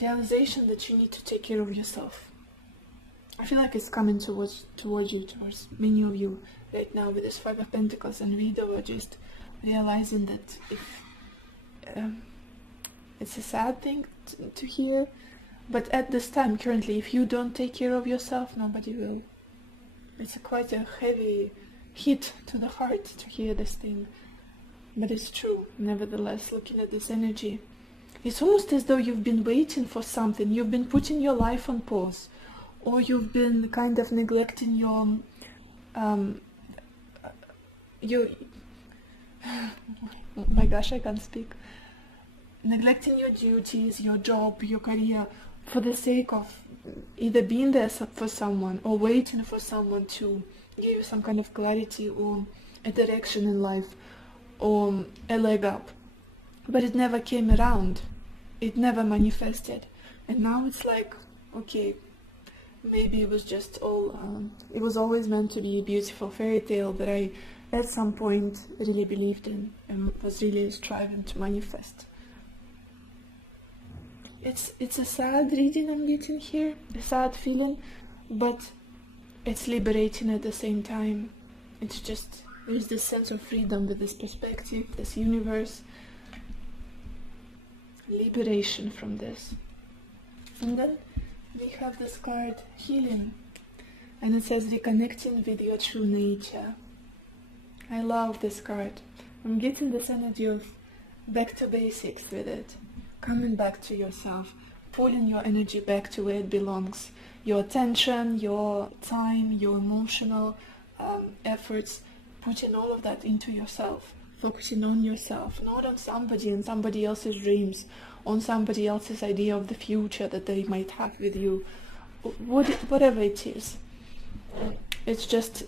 realization that you need to take care of yourself. I feel like it's coming towards you, towards many of you right now with this Five of Pentacles and Widow, just realizing that if it's a sad thing to hear, but at this time, currently, if you don't take care of yourself, nobody will. It's quite a heavy hit to the heart to hear this thing, but it's true. Nevertheless, looking at this energy, it's almost as though you've been waiting for something, you've been putting your life on pause, or you've been kind of neglecting your oh my gosh, I can't speak. Neglecting your duties, your job, your career, for the sake of either being there for someone or waiting for someone to give you some kind of clarity or a direction in life or a leg up. But it never came around. It never manifested. And now it's like, okay, maybe it was just all, it was always meant to be a beautiful fairy tale that I at some point really believed in and was really striving to manifest. It's a sad reading I'm getting here, a sad feeling, but it's liberating at the same time. It's just, there's this sense of freedom with this perspective, this universe, liberation from this. And then we have this card, Healing, and it says reconnecting with your true nature. I love this card. I'm getting this energy of back to basics with it. Coming back to yourself, pulling your energy back to where it belongs. Your attention, your time, your emotional efforts, putting all of that into yourself, focusing on yourself, not on somebody and somebody else's dreams, on somebody else's idea of the future that they might have with you, whatever it is. It's just,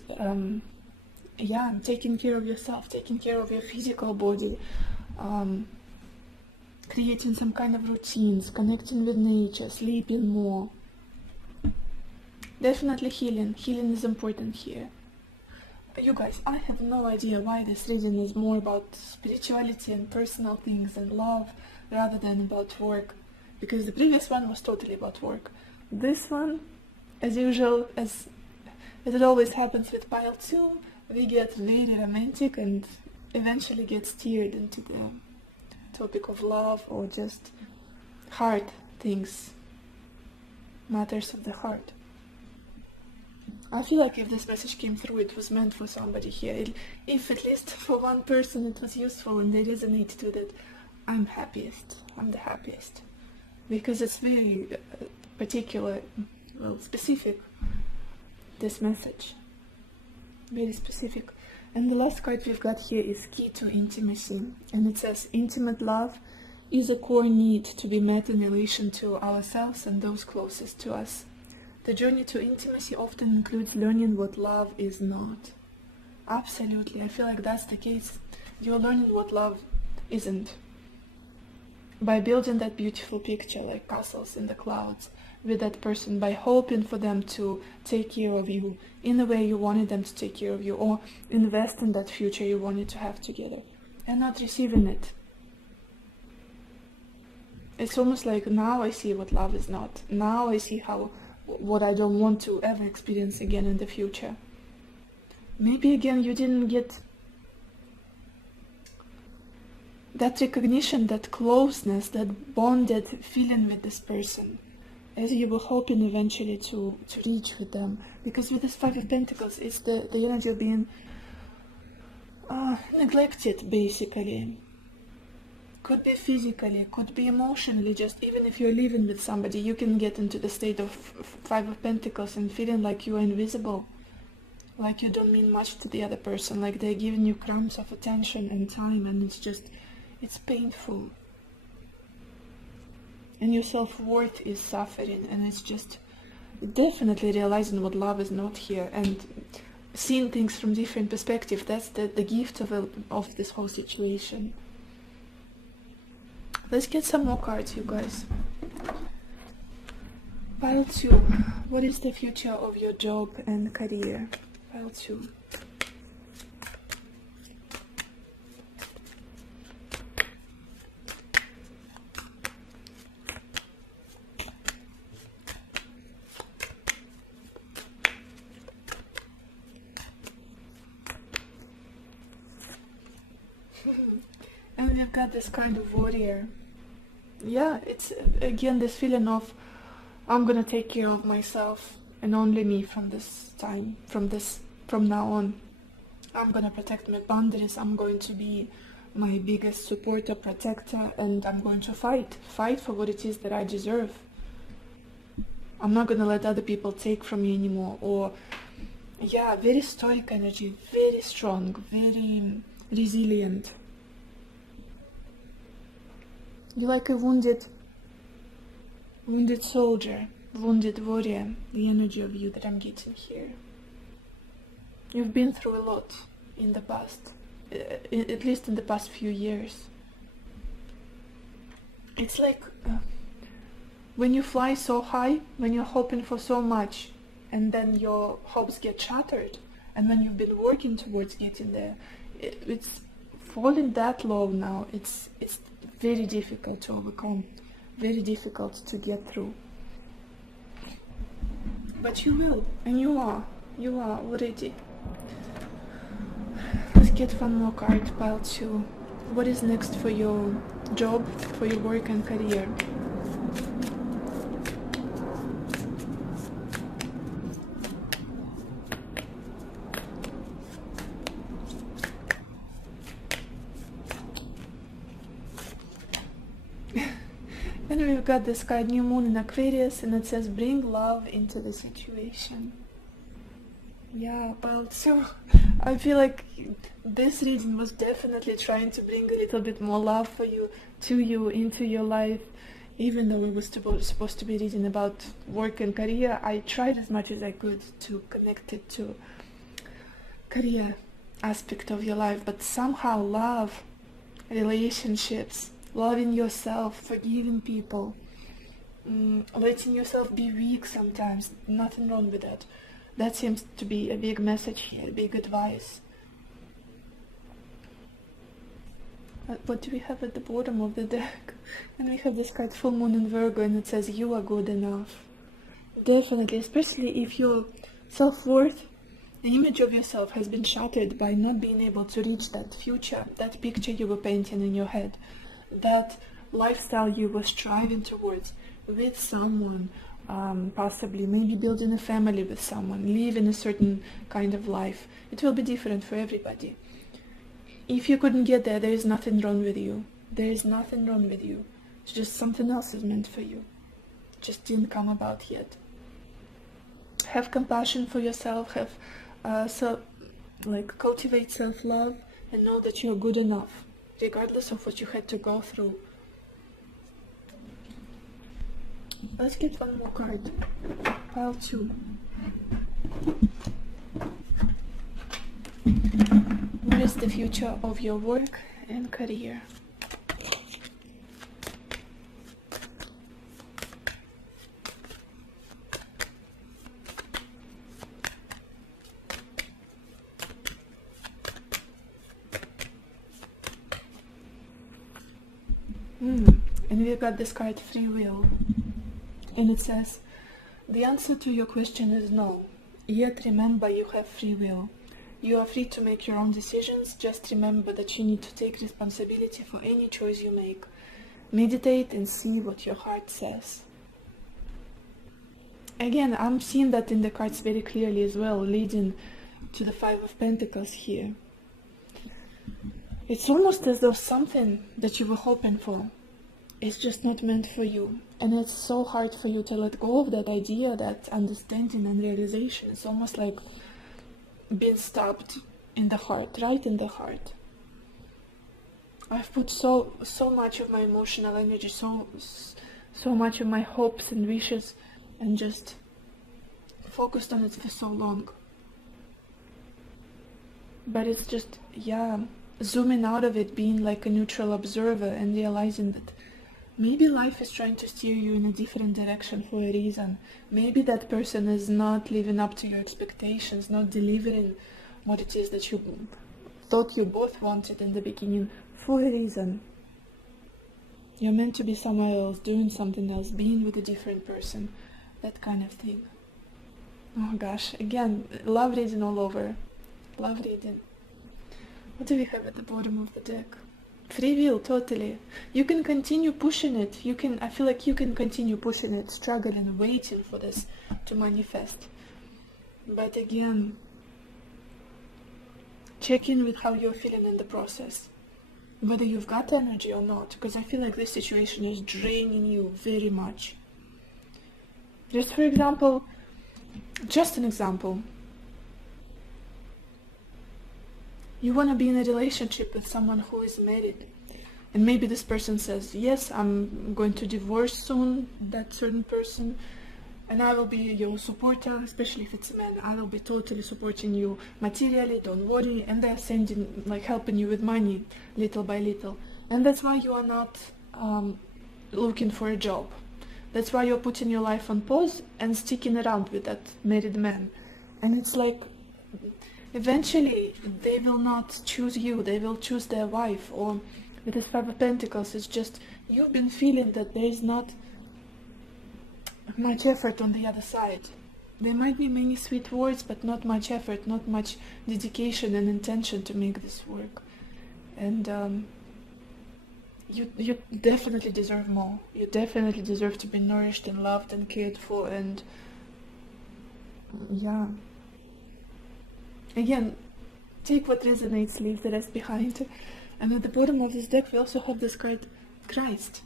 taking care of yourself, taking care of your physical body, creating some kind of routines, connecting with nature, sleeping more. Definitely healing. Healing is important here. You guys, I have no idea why this reading is more about spirituality and personal things and love rather than about work, because the previous one was totally about work. This one, as usual, as it always happens with pile 2, we get very romantic and eventually get steered into the topic of love or just heart things, matters of the heart. I feel like if this message came through, it was meant for somebody here. If at least for one person it was useful and they resonate to that, I'm happiest. I'm the happiest. Because it's very particular, well, specific, this message. Very specific. And the last card we've got here is Key to Intimacy. And it says, intimate love is a core need to be met in relation to ourselves and those closest to us. The journey to intimacy often includes learning what love is not. Absolutely, I feel like that's the case. You're learning what love isn't. By building that beautiful picture like castles in the clouds with that person, by hoping for them to take care of you in the way you wanted them to take care of you, or invest in that future you wanted to have together, and not receiving it. It's almost like now I see what love is not. Now I see what I don't want to ever experience again in the future. Maybe again you didn't get that recognition, that closeness, that bonded feeling with this person, as you were hoping eventually to reach with them. Because with this Five of Pentacles, it's the energy of being neglected, basically. Could be physically, could be emotionally, just even if you're living with somebody, you can get into the state of Five of Pentacles and feeling like you are invisible, like you don't mean much to the other person, like they're giving you crumbs of attention and time, and it's painful. And your self-worth is suffering, and it's just definitely realizing what love is not here, and seeing things from different perspectives. That's the gift of this whole situation. Let's get some more cards, you guys. Pile 2. What is the future of your job and career? Pile 2. And we've got this kind of warrior. Yeah, it's again this feeling of I'm gonna take care of myself and only me from this time, from now on. I'm gonna protect my boundaries. I'm going to be my biggest supporter, protector, and I'm going to fight for what it is that I deserve. I'm not gonna let other people take from me anymore. Or yeah, very stoic energy, very strong, very resilient. You're like a wounded soldier, wounded warrior, the energy of you that I'm getting here. You've been through a lot in the past, at least in the past few years. It's like when you fly so high, when you're hoping for so much, and then your hopes get shattered, and when you've been working towards getting there, it's falling that low now. It's very difficult to overcome, very difficult to get through. But you will, and you are already. Let's get one more card, pile 2. What is next for your job, for your work and career? And we've got this card, New Moon in Aquarius, and it says bring love into the situation. Yeah, pile 2. I feel like this reading was definitely trying to bring a little bit more love for you, to you, into your life. Even though it was supposed to be reading about work and career, I tried as much as I could to connect it to career aspect of your life. But somehow love, relationships, loving yourself, forgiving people, letting yourself be weak sometimes. Nothing wrong with that. That seems to be a big message here, big advice. What do we have at the bottom of the deck? And we have this card, full moon in Virgo, and it says you are good enough. Definitely, especially if your self-worth, the image of yourself has been shattered by not being able to reach that future, that picture you were painting in your head, that lifestyle you were striving towards with someone, possibly maybe building a family with someone, living a certain kind of life. It will be different for everybody. If you couldn't get there, there is nothing wrong with you. There is nothing wrong with you. It's just something else is meant for you. It just didn't come about yet. Have compassion for yourself, cultivate self-love, and know that you're good enough, regardless of what you had to go through. Let's get one more card. Pile 2. What is the future of your work and career? And we got this card, free will. And it says, the answer to your question is no. Yet remember, you have free will. You are free to make your own decisions. Just remember that you need to take responsibility for any choice you make. Meditate and see what your heart says. Again, I'm seeing that in the cards very clearly as well, leading to the Five of Pentacles here. It's almost as though something that you were hoping for is just not meant for you. And it's so hard for you to let go of that idea, that understanding and realization. It's almost like being stabbed in the heart, right in the heart. I've put so much of my emotional energy, so much of my hopes and wishes, and just focused on it for so long. But it's just, zooming out of it, being like a neutral observer and realizing that maybe life is trying to steer you in a different direction for a reason. Maybe that person is not living up to your expectations, not delivering what it is that you thought you both wanted in the beginning for a reason. You're meant to be somewhere else, doing something else, being with a different person, that kind of thing. Oh gosh, again, love reading all over. Love reading. What do we have at the bottom of the deck? Free will, totally. You can continue pushing it. I feel like you can continue pushing it, struggling, waiting for this to manifest. But again, check in with how you're feeling in the process. Whether you've got energy or not, because I feel like this situation is draining you very much. Just for example, just an example. You want to be in a relationship with someone who is married, and maybe this person says, yes, I'm going to divorce soon, that certain person, and I will be your supporter, especially if it's a man. I will be totally supporting you materially, don't worry, and they're sending, helping you with money little by little. And that's why you are not looking for a job. That's why you're putting your life on pause and sticking around with that married man. And it's like, eventually they will not choose you, they will choose their wife. Or with this Five of Pentacles, it's just you've been feeling that there is not much effort on the other side. There might be many sweet words, but not much effort, not much dedication and intention to make this work. And you definitely deserve more. You definitely deserve to be nourished and loved and cared for. And again, take what resonates, leave the rest behind. And at the bottom of this deck, we also have this card, Christ.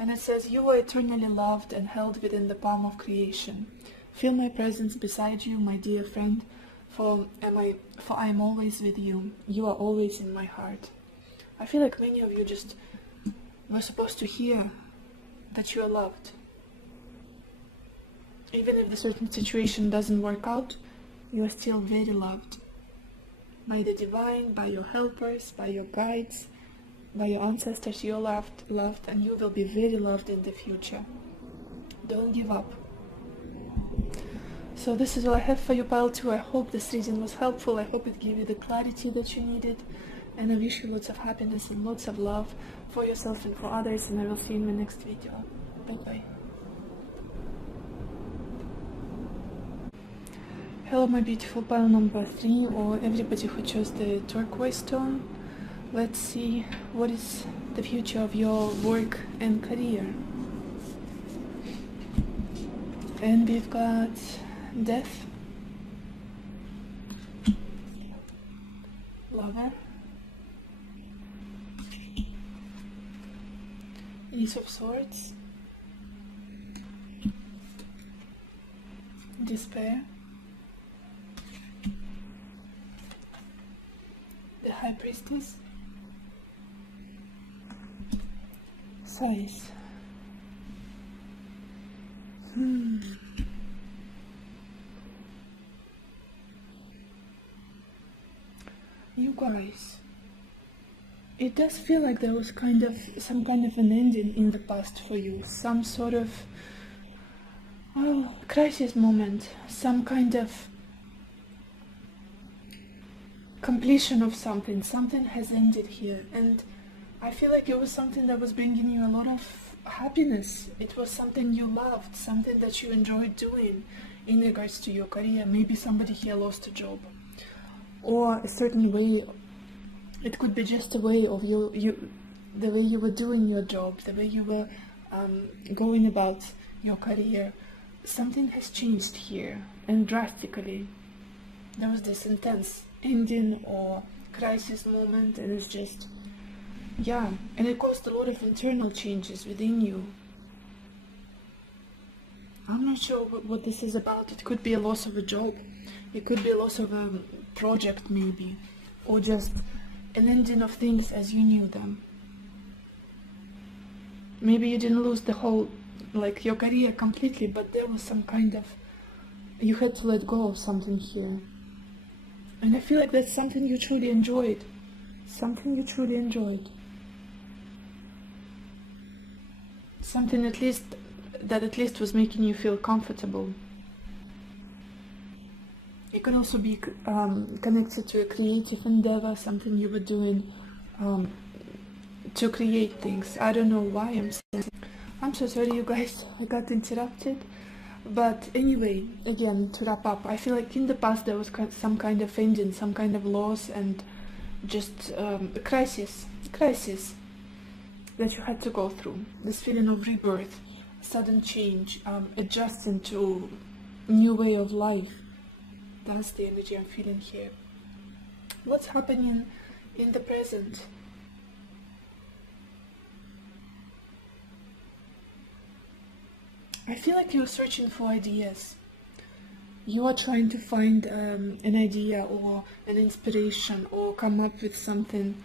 And it says, you are eternally loved and held within the palm of creation. Feel my presence beside you, my dear friend, for I am always with you. You are always in my heart. I feel like many of you just were supposed to hear that you are loved. Even if the certain situation doesn't work out, you are still very loved. By the divine, by your helpers, by your guides, by your ancestors. You're loved, and you will be very loved in the future. Don't give up. So this is all I have for you, pile 2. I hope this reading was helpful. I hope it gave you the clarity that you needed. And I wish you lots of happiness and lots of love for yourself and for others. And I will see you in my next video. Bye-bye. Hello, my beautiful pile number 3, or everybody who chose the turquoise stone. Let's see what is the future of your work and career. And we've got Death, Lover, Ace of Swords, Despair, the High Priestess, Size. You guys, it does feel like there was some kind of an ending in the past for you, some sort of crisis moment, some kind of completion of something. Something has ended here, and I feel like it was something that was bringing you a lot of happiness. It was something you loved, something that you enjoyed doing in regards to your career. Maybe somebody here lost a job, or a certain way. It could be just a way of the way you were doing your job, the way you were going about your career. Something has changed here, and drastically. There was this intense ending or crisis moment, and it's just, yeah, and it caused a lot of internal changes within you. I'm not sure what this is about. It could be a loss of a job, it could be a loss of a project maybe, or just an ending of things as you knew them. Maybe you didn't lose the whole, like, your career completely, but there was some kind of, you had to let go of something here. And I feel like that's something you truly enjoyed. Something you truly enjoyed. Something that at least was making you feel comfortable. It can also be connected to a creative endeavor, something you were doing to create things. I don't know why I'm saying. I'm so sorry, you guys, I got interrupted. But anyway, again, to wrap up, I feel like in the past there was some kind of ending, some kind of loss, and just a crisis that you had to go through. This feeling of rebirth, sudden change, adjusting to a new way of life. That's the energy I'm feeling here. What's happening in the present? I feel like you're searching for ideas. You are trying to find an idea or an inspiration, or come up with something.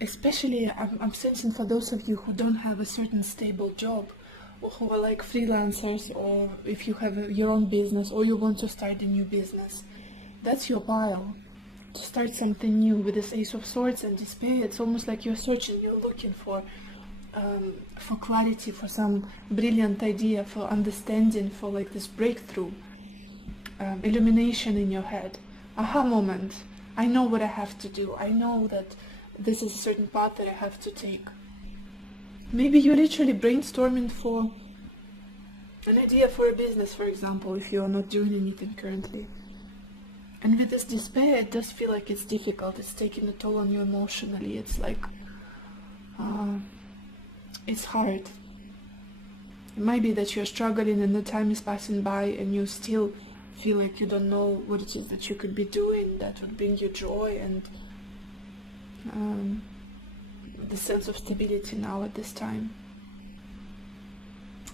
Especially, I'm sensing for those of you who don't have a certain stable job, or who are like freelancers, or if you have your own business, or you want to start a new business. That's your pile. To start something new with this Ace of Swords and Despair, it's almost like you're searching, you're looking for clarity, for some brilliant idea, for understanding, for like this breakthrough, illumination in your head, aha moment. I know what I have to do. I know that this is a certain path that I have to take. Maybe you're literally brainstorming for an idea for a business, for example, if you are not doing anything currently. And with this despair, it does feel like it's difficult. It's taking a toll on you emotionally. It's like it's hard. It might be that you're struggling and the time is passing by and you still feel like you don't know what it is that you could be doing that would bring you joy and the sense of stability now at this time.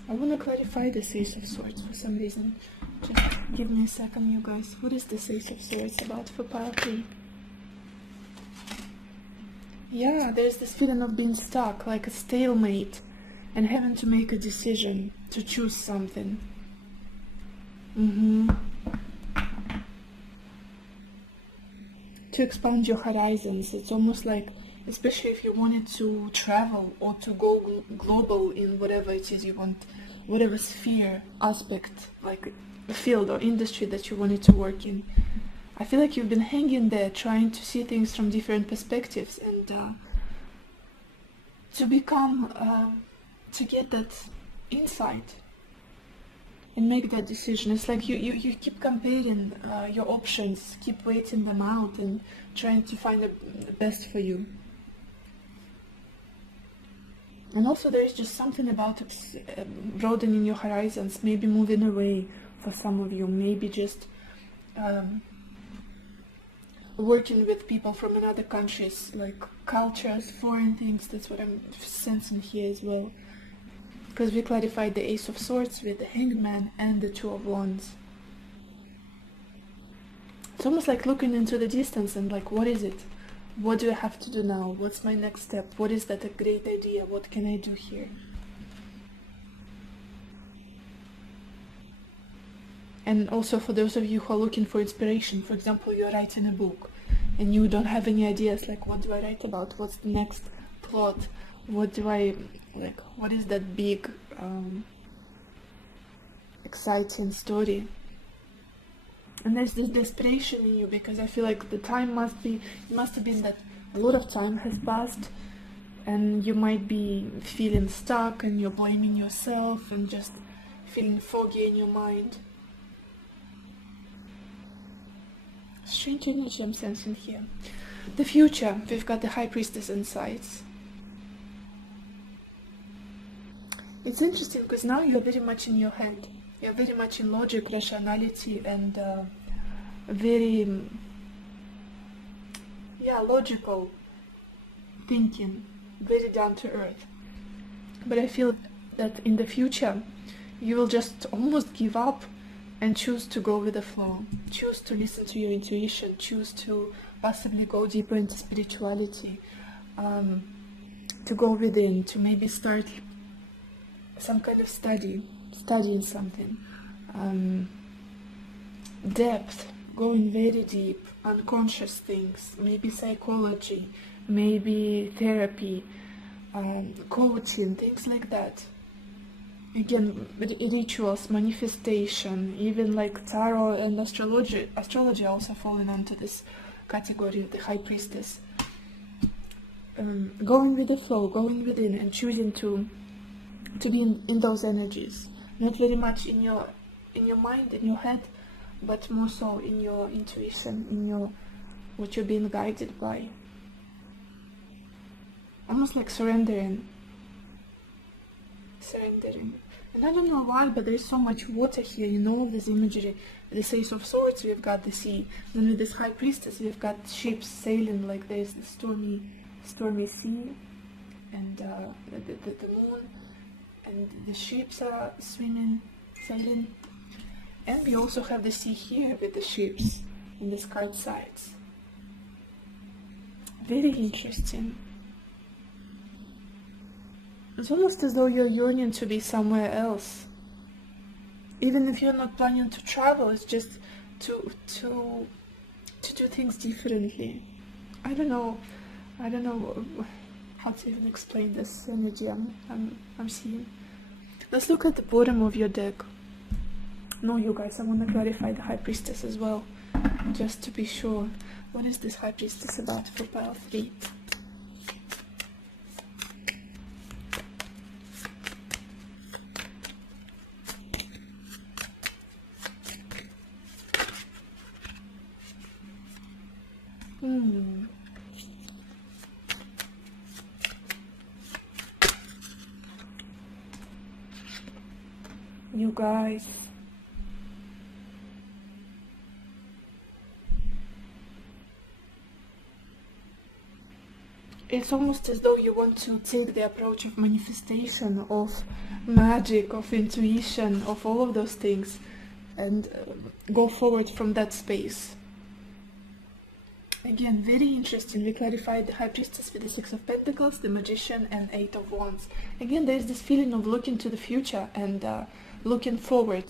I want to clarify this Ace of Swords for some reason. Just give me a second, you guys. What is this Ace of Swords about for pile 3? Yeah, there's this feeling of being stuck, like a stalemate, and having to make a decision, to choose something. To expand your horizons. It's almost like especially if you wanted to travel or to go global in whatever it is you want, whatever sphere, aspect, like field or industry that you wanted to work in. I feel like you've been hanging there trying to see things from different perspectives and to become, to get that insight and make that decision. It's like you keep comparing your options, keep weighting them out and trying to find the best for you. And also there is just something about broadening your horizons, maybe moving away for some of you, maybe just working with people from another countries, like cultures, foreign things. That's what I'm sensing here as well. Because we clarified the Ace of Swords with the Hangman and the Two of Wands. It's almost like looking into the distance and like, what is it? What do I have to do now? What's my next step? What is that a great idea? What can I do here? And also for those of you who are looking for inspiration, for example, you're writing a book and you don't have any ideas, like what do I write about? What's the next plot? What do I, like, what is that big, exciting story? And there's this desperation in you, because I feel like the time must have been that a lot of time has passed and you might be feeling stuck and you're blaming yourself and just feeling foggy in your mind. Strange energy I'm sensing here. The future, we've got the High Priestess insights. It's interesting because now you're very much in your head. You're very much in logic, rationality, and very, logical thinking, very down to earth. But I feel that in the future, you will just almost give up and choose to go with the flow, choose to listen to your intuition, choose to possibly go deeper into spirituality, to go within, to maybe start some kind of studying something, depth, going very deep, unconscious things, maybe psychology, maybe therapy, coaching, things like that. Again, rituals, manifestation, even like tarot and astrology also falling into this category of the High Priestess. Going with the flow, going within and choosing to be in those energies, not very much in your mind, in your head, but more so in your intuition, in your what you're being guided by. Almost like surrendering. And I don't know why, but there's so much water here, you know, this imagery. This Ace of Swords, we've got the sea. Then with this High Priestess, we've got ships sailing, like there's the stormy sea, and the moon, and the ships are sailing. And we also have the sea here with the ships and the scarred sides. Very interesting. It's almost as though you're yearning to be somewhere else. Even if you're not planning to travel, it's just to do things differently. I don't know how to even explain this energy I'm seeing. Let's look at the bottom of your deck. No, you guys, I want to clarify the High Priestess as well, just to be sure. What is this High Priestess about for pile 3? You guys, it's almost as though you want to take the approach of manifestation, of magic, of intuition, of all of those things, and go forward from that space. Again, very interesting. We clarified the High Priestess with the Six of Pentacles, the Magician, and Eight of Wands. Again, there is this feeling of looking to the future and looking forward,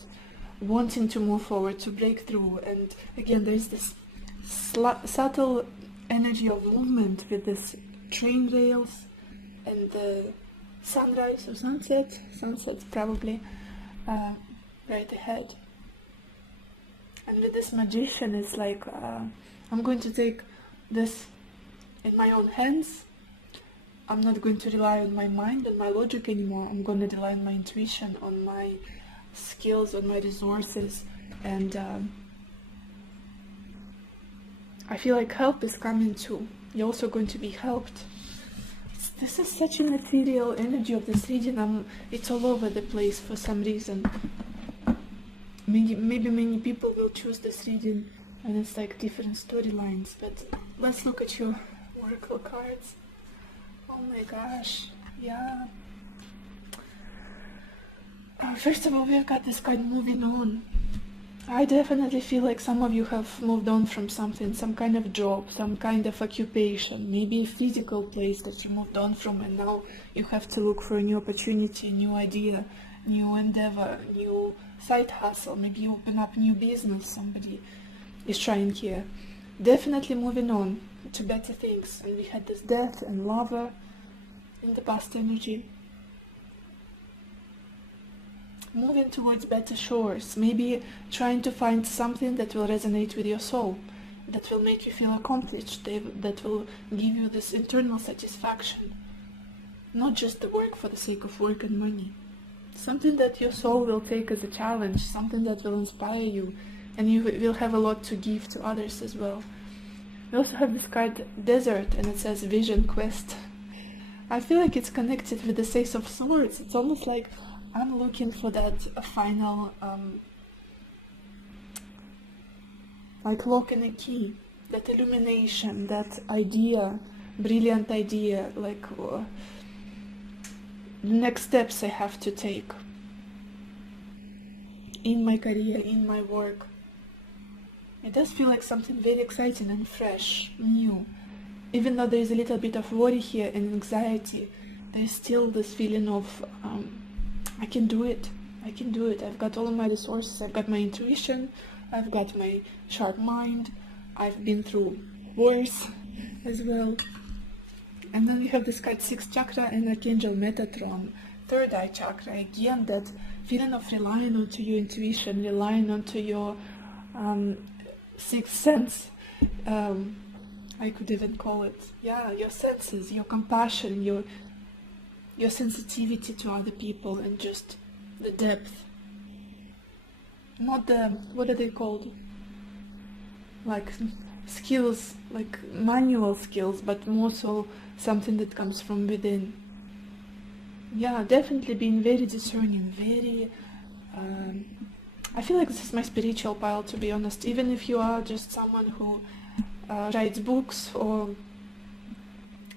wanting to move forward, to break through. And again, there is this subtle energy of movement with this train rails and the sunrise or sunset probably right ahead. And with this magician, it's like I'm going to take this in my own hands. I'm not going to rely on my mind and my logic anymore. I'm going to rely on my intuition, on my skills, on my resources, and I feel like help is coming too. You're also going to be helped. This is such a material energy of this reading. It's all over the place for some reason. Maybe many people will choose this reading and it's like different storylines, but let's look at your oracle cards. Oh my gosh, yeah. First of all, we've got this card moving on. I definitely feel like some of you have moved on from something, some kind of job, some kind of occupation, maybe a physical place that you moved on from, and now you have to look for a new opportunity, new idea, new endeavor, new side hustle. Maybe you open up new business, somebody is trying here. Definitely moving on to better things. And we had this death and lover in the past energy. Moving towards better shores, maybe trying to find something that will resonate with your soul, that will make you feel accomplished, that will give you this internal satisfaction. Not just the work for the sake of work and money. Something that your soul will take as a challenge, something that will inspire you, and you will have a lot to give to others as well. We also have this card, Desert, and it says Vision Quest. I feel like it's connected with the Ace of Swords. It's almost like I'm looking for that final like lock and a key, that illumination, that idea, brilliant idea, like the next steps I have to take in my career, in my work. It does feel like something very exciting and fresh, new. Even though there is a little bit of worry here and anxiety, there is still this feeling of I can do it. I've got all of my resources. I've got my intuition. I've got my sharp mind. I've been through worse as well. And then we have this card, 6th chakra and Archangel Metatron, 3rd eye chakra. Again, that feeling of relying onto your intuition, relying onto your 6th sense. I could even call it, yeah, your senses, your compassion, your sensitivity to other people, and just the depth. Not the, what are they called? Like skills, like manual skills, but more so something that comes from within. Yeah, definitely being very discerning, very... I feel like this is my spiritual pile, to be honest. Even if you are just someone who writes books or,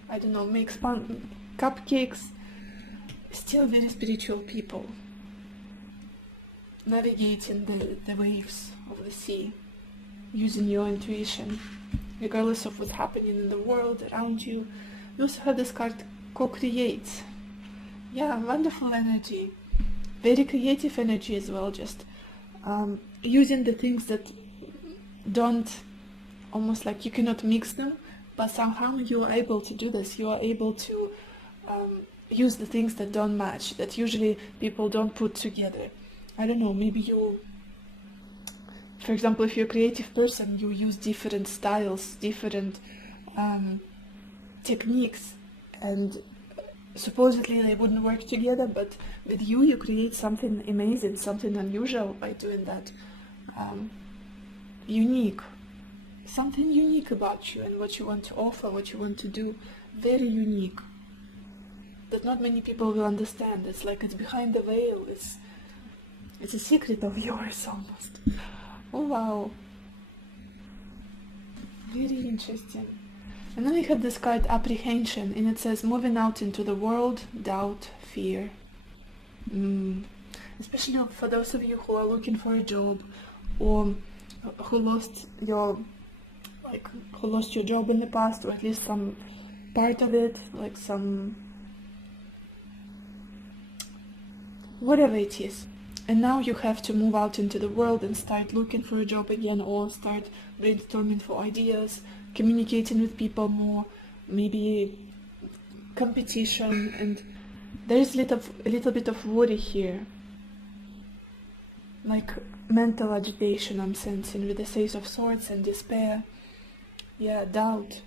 I don't know, makes cupcakes, still very spiritual people, navigating the waves of the sea, using your intuition, regardless of what's happening in the world around you. You also have this card, co-create. Yeah, wonderful energy, very creative energy as well, just using the things that don't, almost like you cannot mix them, but somehow you are able to do this. You are able to use the things that don't match, that usually people don't put together. I don't know, maybe you, for example, if you're a creative person, you use different styles, different techniques, and supposedly they wouldn't work together, but with you create something amazing, something unusual by doing that. Unique. Something unique about you and what you want to offer, what you want to do. Very unique. That not many people will understand. It's like it's behind the veil. It's a secret of yours almost. Oh wow. Very interesting. And then we have this card, Apprehension, and it says moving out into the world, doubt, fear. Especially for those of you who are looking for a job, or who lost your job in the past, or at least some part of it, like some, whatever it is. And now you have to move out into the world and start looking for a job again, or start brainstorming for ideas, communicating with people more, maybe competition, and there's a little bit of worry here, like mental agitation I'm sensing with the Ace of Swords and despair. Yeah, doubt.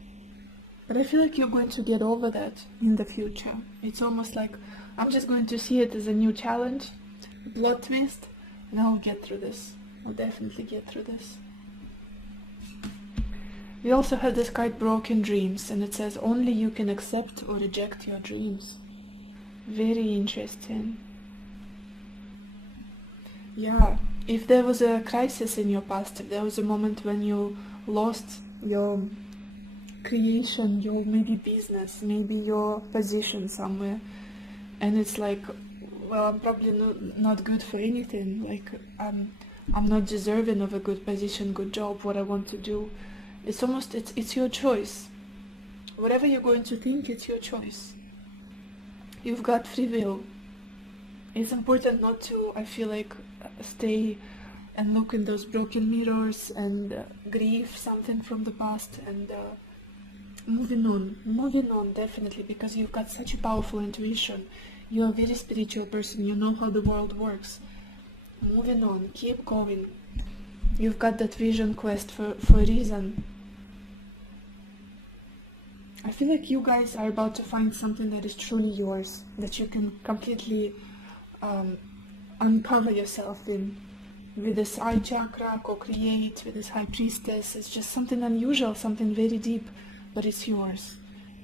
But I feel like you're going to get over that in the future. It's almost like I'm just going to see it as a new challenge, a plot twist, and I'll get through this. I'll definitely get through this. We also have this card Broken Dreams, and it says only you can accept or reject your dreams. Very interesting. Yeah, if there was a crisis in your past, if there was a moment when you lost your creation, your maybe business, maybe your position somewhere, and it's like, well, I'm probably not good for anything, like I'm not deserving of a good position, good job, what I want to do. It's almost, it's your choice. Whatever you're going to think, it's your choice. You've got free will. It's important not to, I feel like, stay and look in those broken mirrors and grieve something from the past, and moving on definitely, because you've got such a powerful intuition. You're a very spiritual person, you know how the world works. Moving on, keep going. You've got that vision quest for a reason. I feel like you guys are about to find something that is truly yours, that you can completely uncover yourself in. With this eye chakra, co-create, with this high priestess, it's just something unusual, something very deep, but it's yours.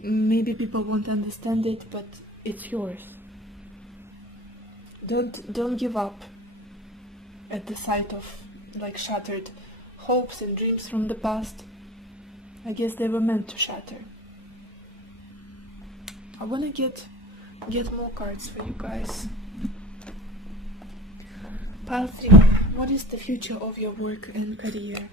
Maybe people won't understand it, but it's yours. Don't give up at the sight of like shattered hopes and dreams from the past. I guess they were meant to shatter. I want to get more cards for you guys. Pile 3. What is the future of your work and career?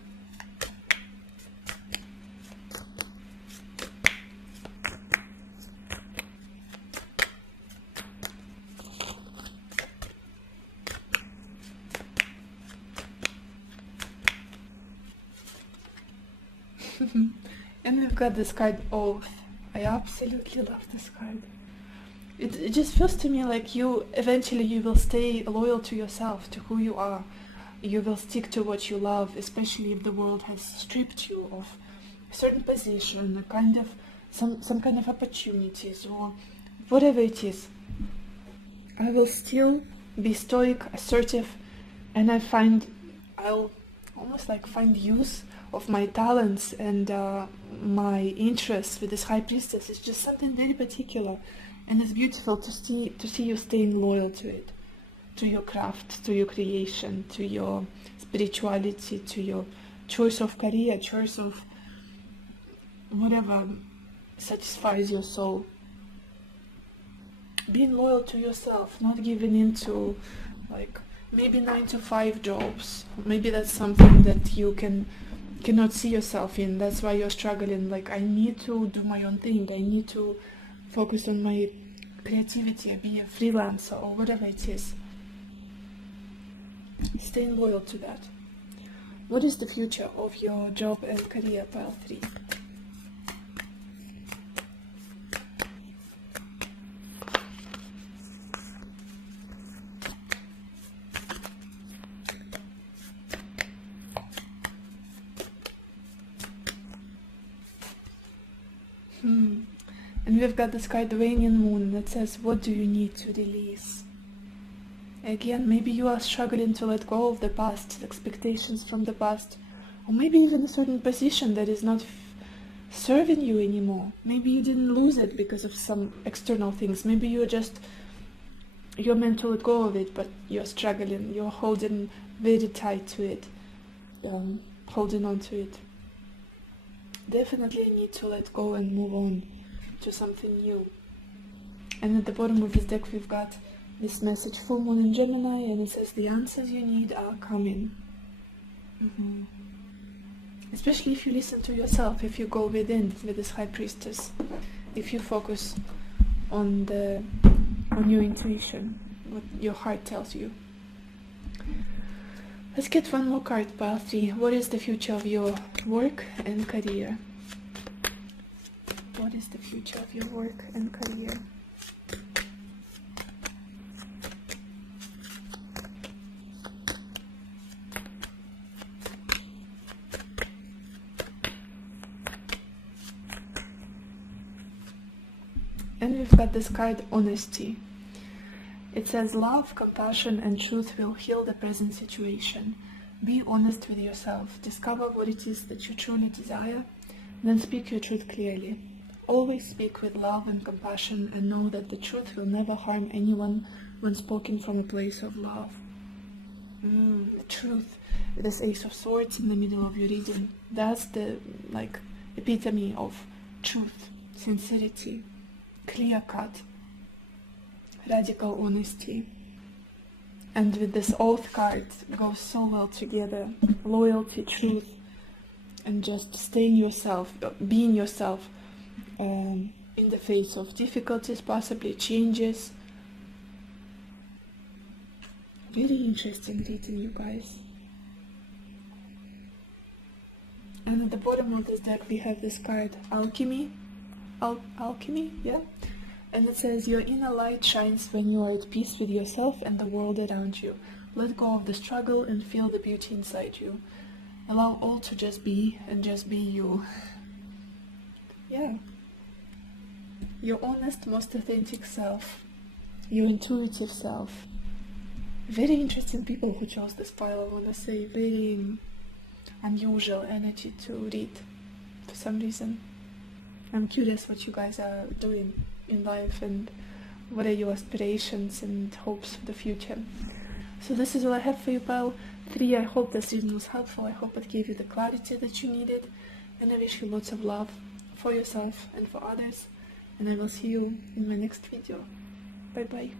And we've got this card Oath. I absolutely love this card. It just feels to me like eventually you will stay loyal to yourself, to who you are. You will stick to what you love, especially if the world has stripped you of a certain position, a kind of some kind of opportunities or whatever it is. I will still be stoic, assertive, and I'll almost like find use of my talents and my interests with this high priestess. It's just something very particular, and it's beautiful to see you staying loyal to it, to your craft, to your creation, to your spirituality, to your choice of career, choice of whatever satisfies your soul. Being loyal to yourself, not giving into like maybe 9-to-5 jobs. Maybe that's something that you cannot see yourself in. That's why you're struggling. Like, I need to do my own thing. I need to focus on my creativity, be a freelancer or whatever it is. Staying loyal to that. What is the future of your job and career, pile 3? And we've got this card, the waning moon, that says, what do you need to release? Again, maybe you are struggling to let go of the past, expectations from the past, or maybe even a certain position that is not serving you anymore. Maybe you didn't lose it because of some external things. Maybe you're meant to let go of it, but you're struggling, you're holding very tight to it, holding on to it. Definitely need to let go and move on to something new. And at the bottom of this deck we've got this message, full moon in Gemini, and it says the answers you need are coming. Especially if you listen to yourself, if you go within with this high priestess, if you focus on your intuition, what your heart tells you. Let's get one more card, pile 3. What is the future of your work and career? What is the future of your work and career? And we've got this card, Honesty. It says, love, compassion, and truth will heal the present situation. Be honest with yourself. Discover what it is that you truly desire. Then speak your truth clearly. Always speak with love and compassion, and know that the truth will never harm anyone when spoken from a place of love. The truth. This Ace of Swords in the middle of your reading. That's the epitome of truth, sincerity, clear cut, radical honesty. And with this Oath card goes so well together. Loyalty, truth, and just staying yourself, being yourself in the face of difficulties, possibly changes. Very interesting reading, you guys. And at the bottom of this deck we have this card, Alchemy. Alchemy, yeah? And it says, your inner light shines when you are at peace with yourself and the world around you. Let go of the struggle and feel the beauty inside you. Allow all to just be, and just be you. Yeah. Your honest, most authentic self. Your intuitive self. Very interesting people who chose this pile, I want to say. Very unusual energy to read for some reason. I'm curious what you guys are doing in life and what are your aspirations and hopes for the future. So this is all I have for you, pile 3. I hope this reading was helpful. I hope it gave you the clarity that you needed, and I wish you lots of love for yourself and for others, and I will see you in my next video. Bye bye.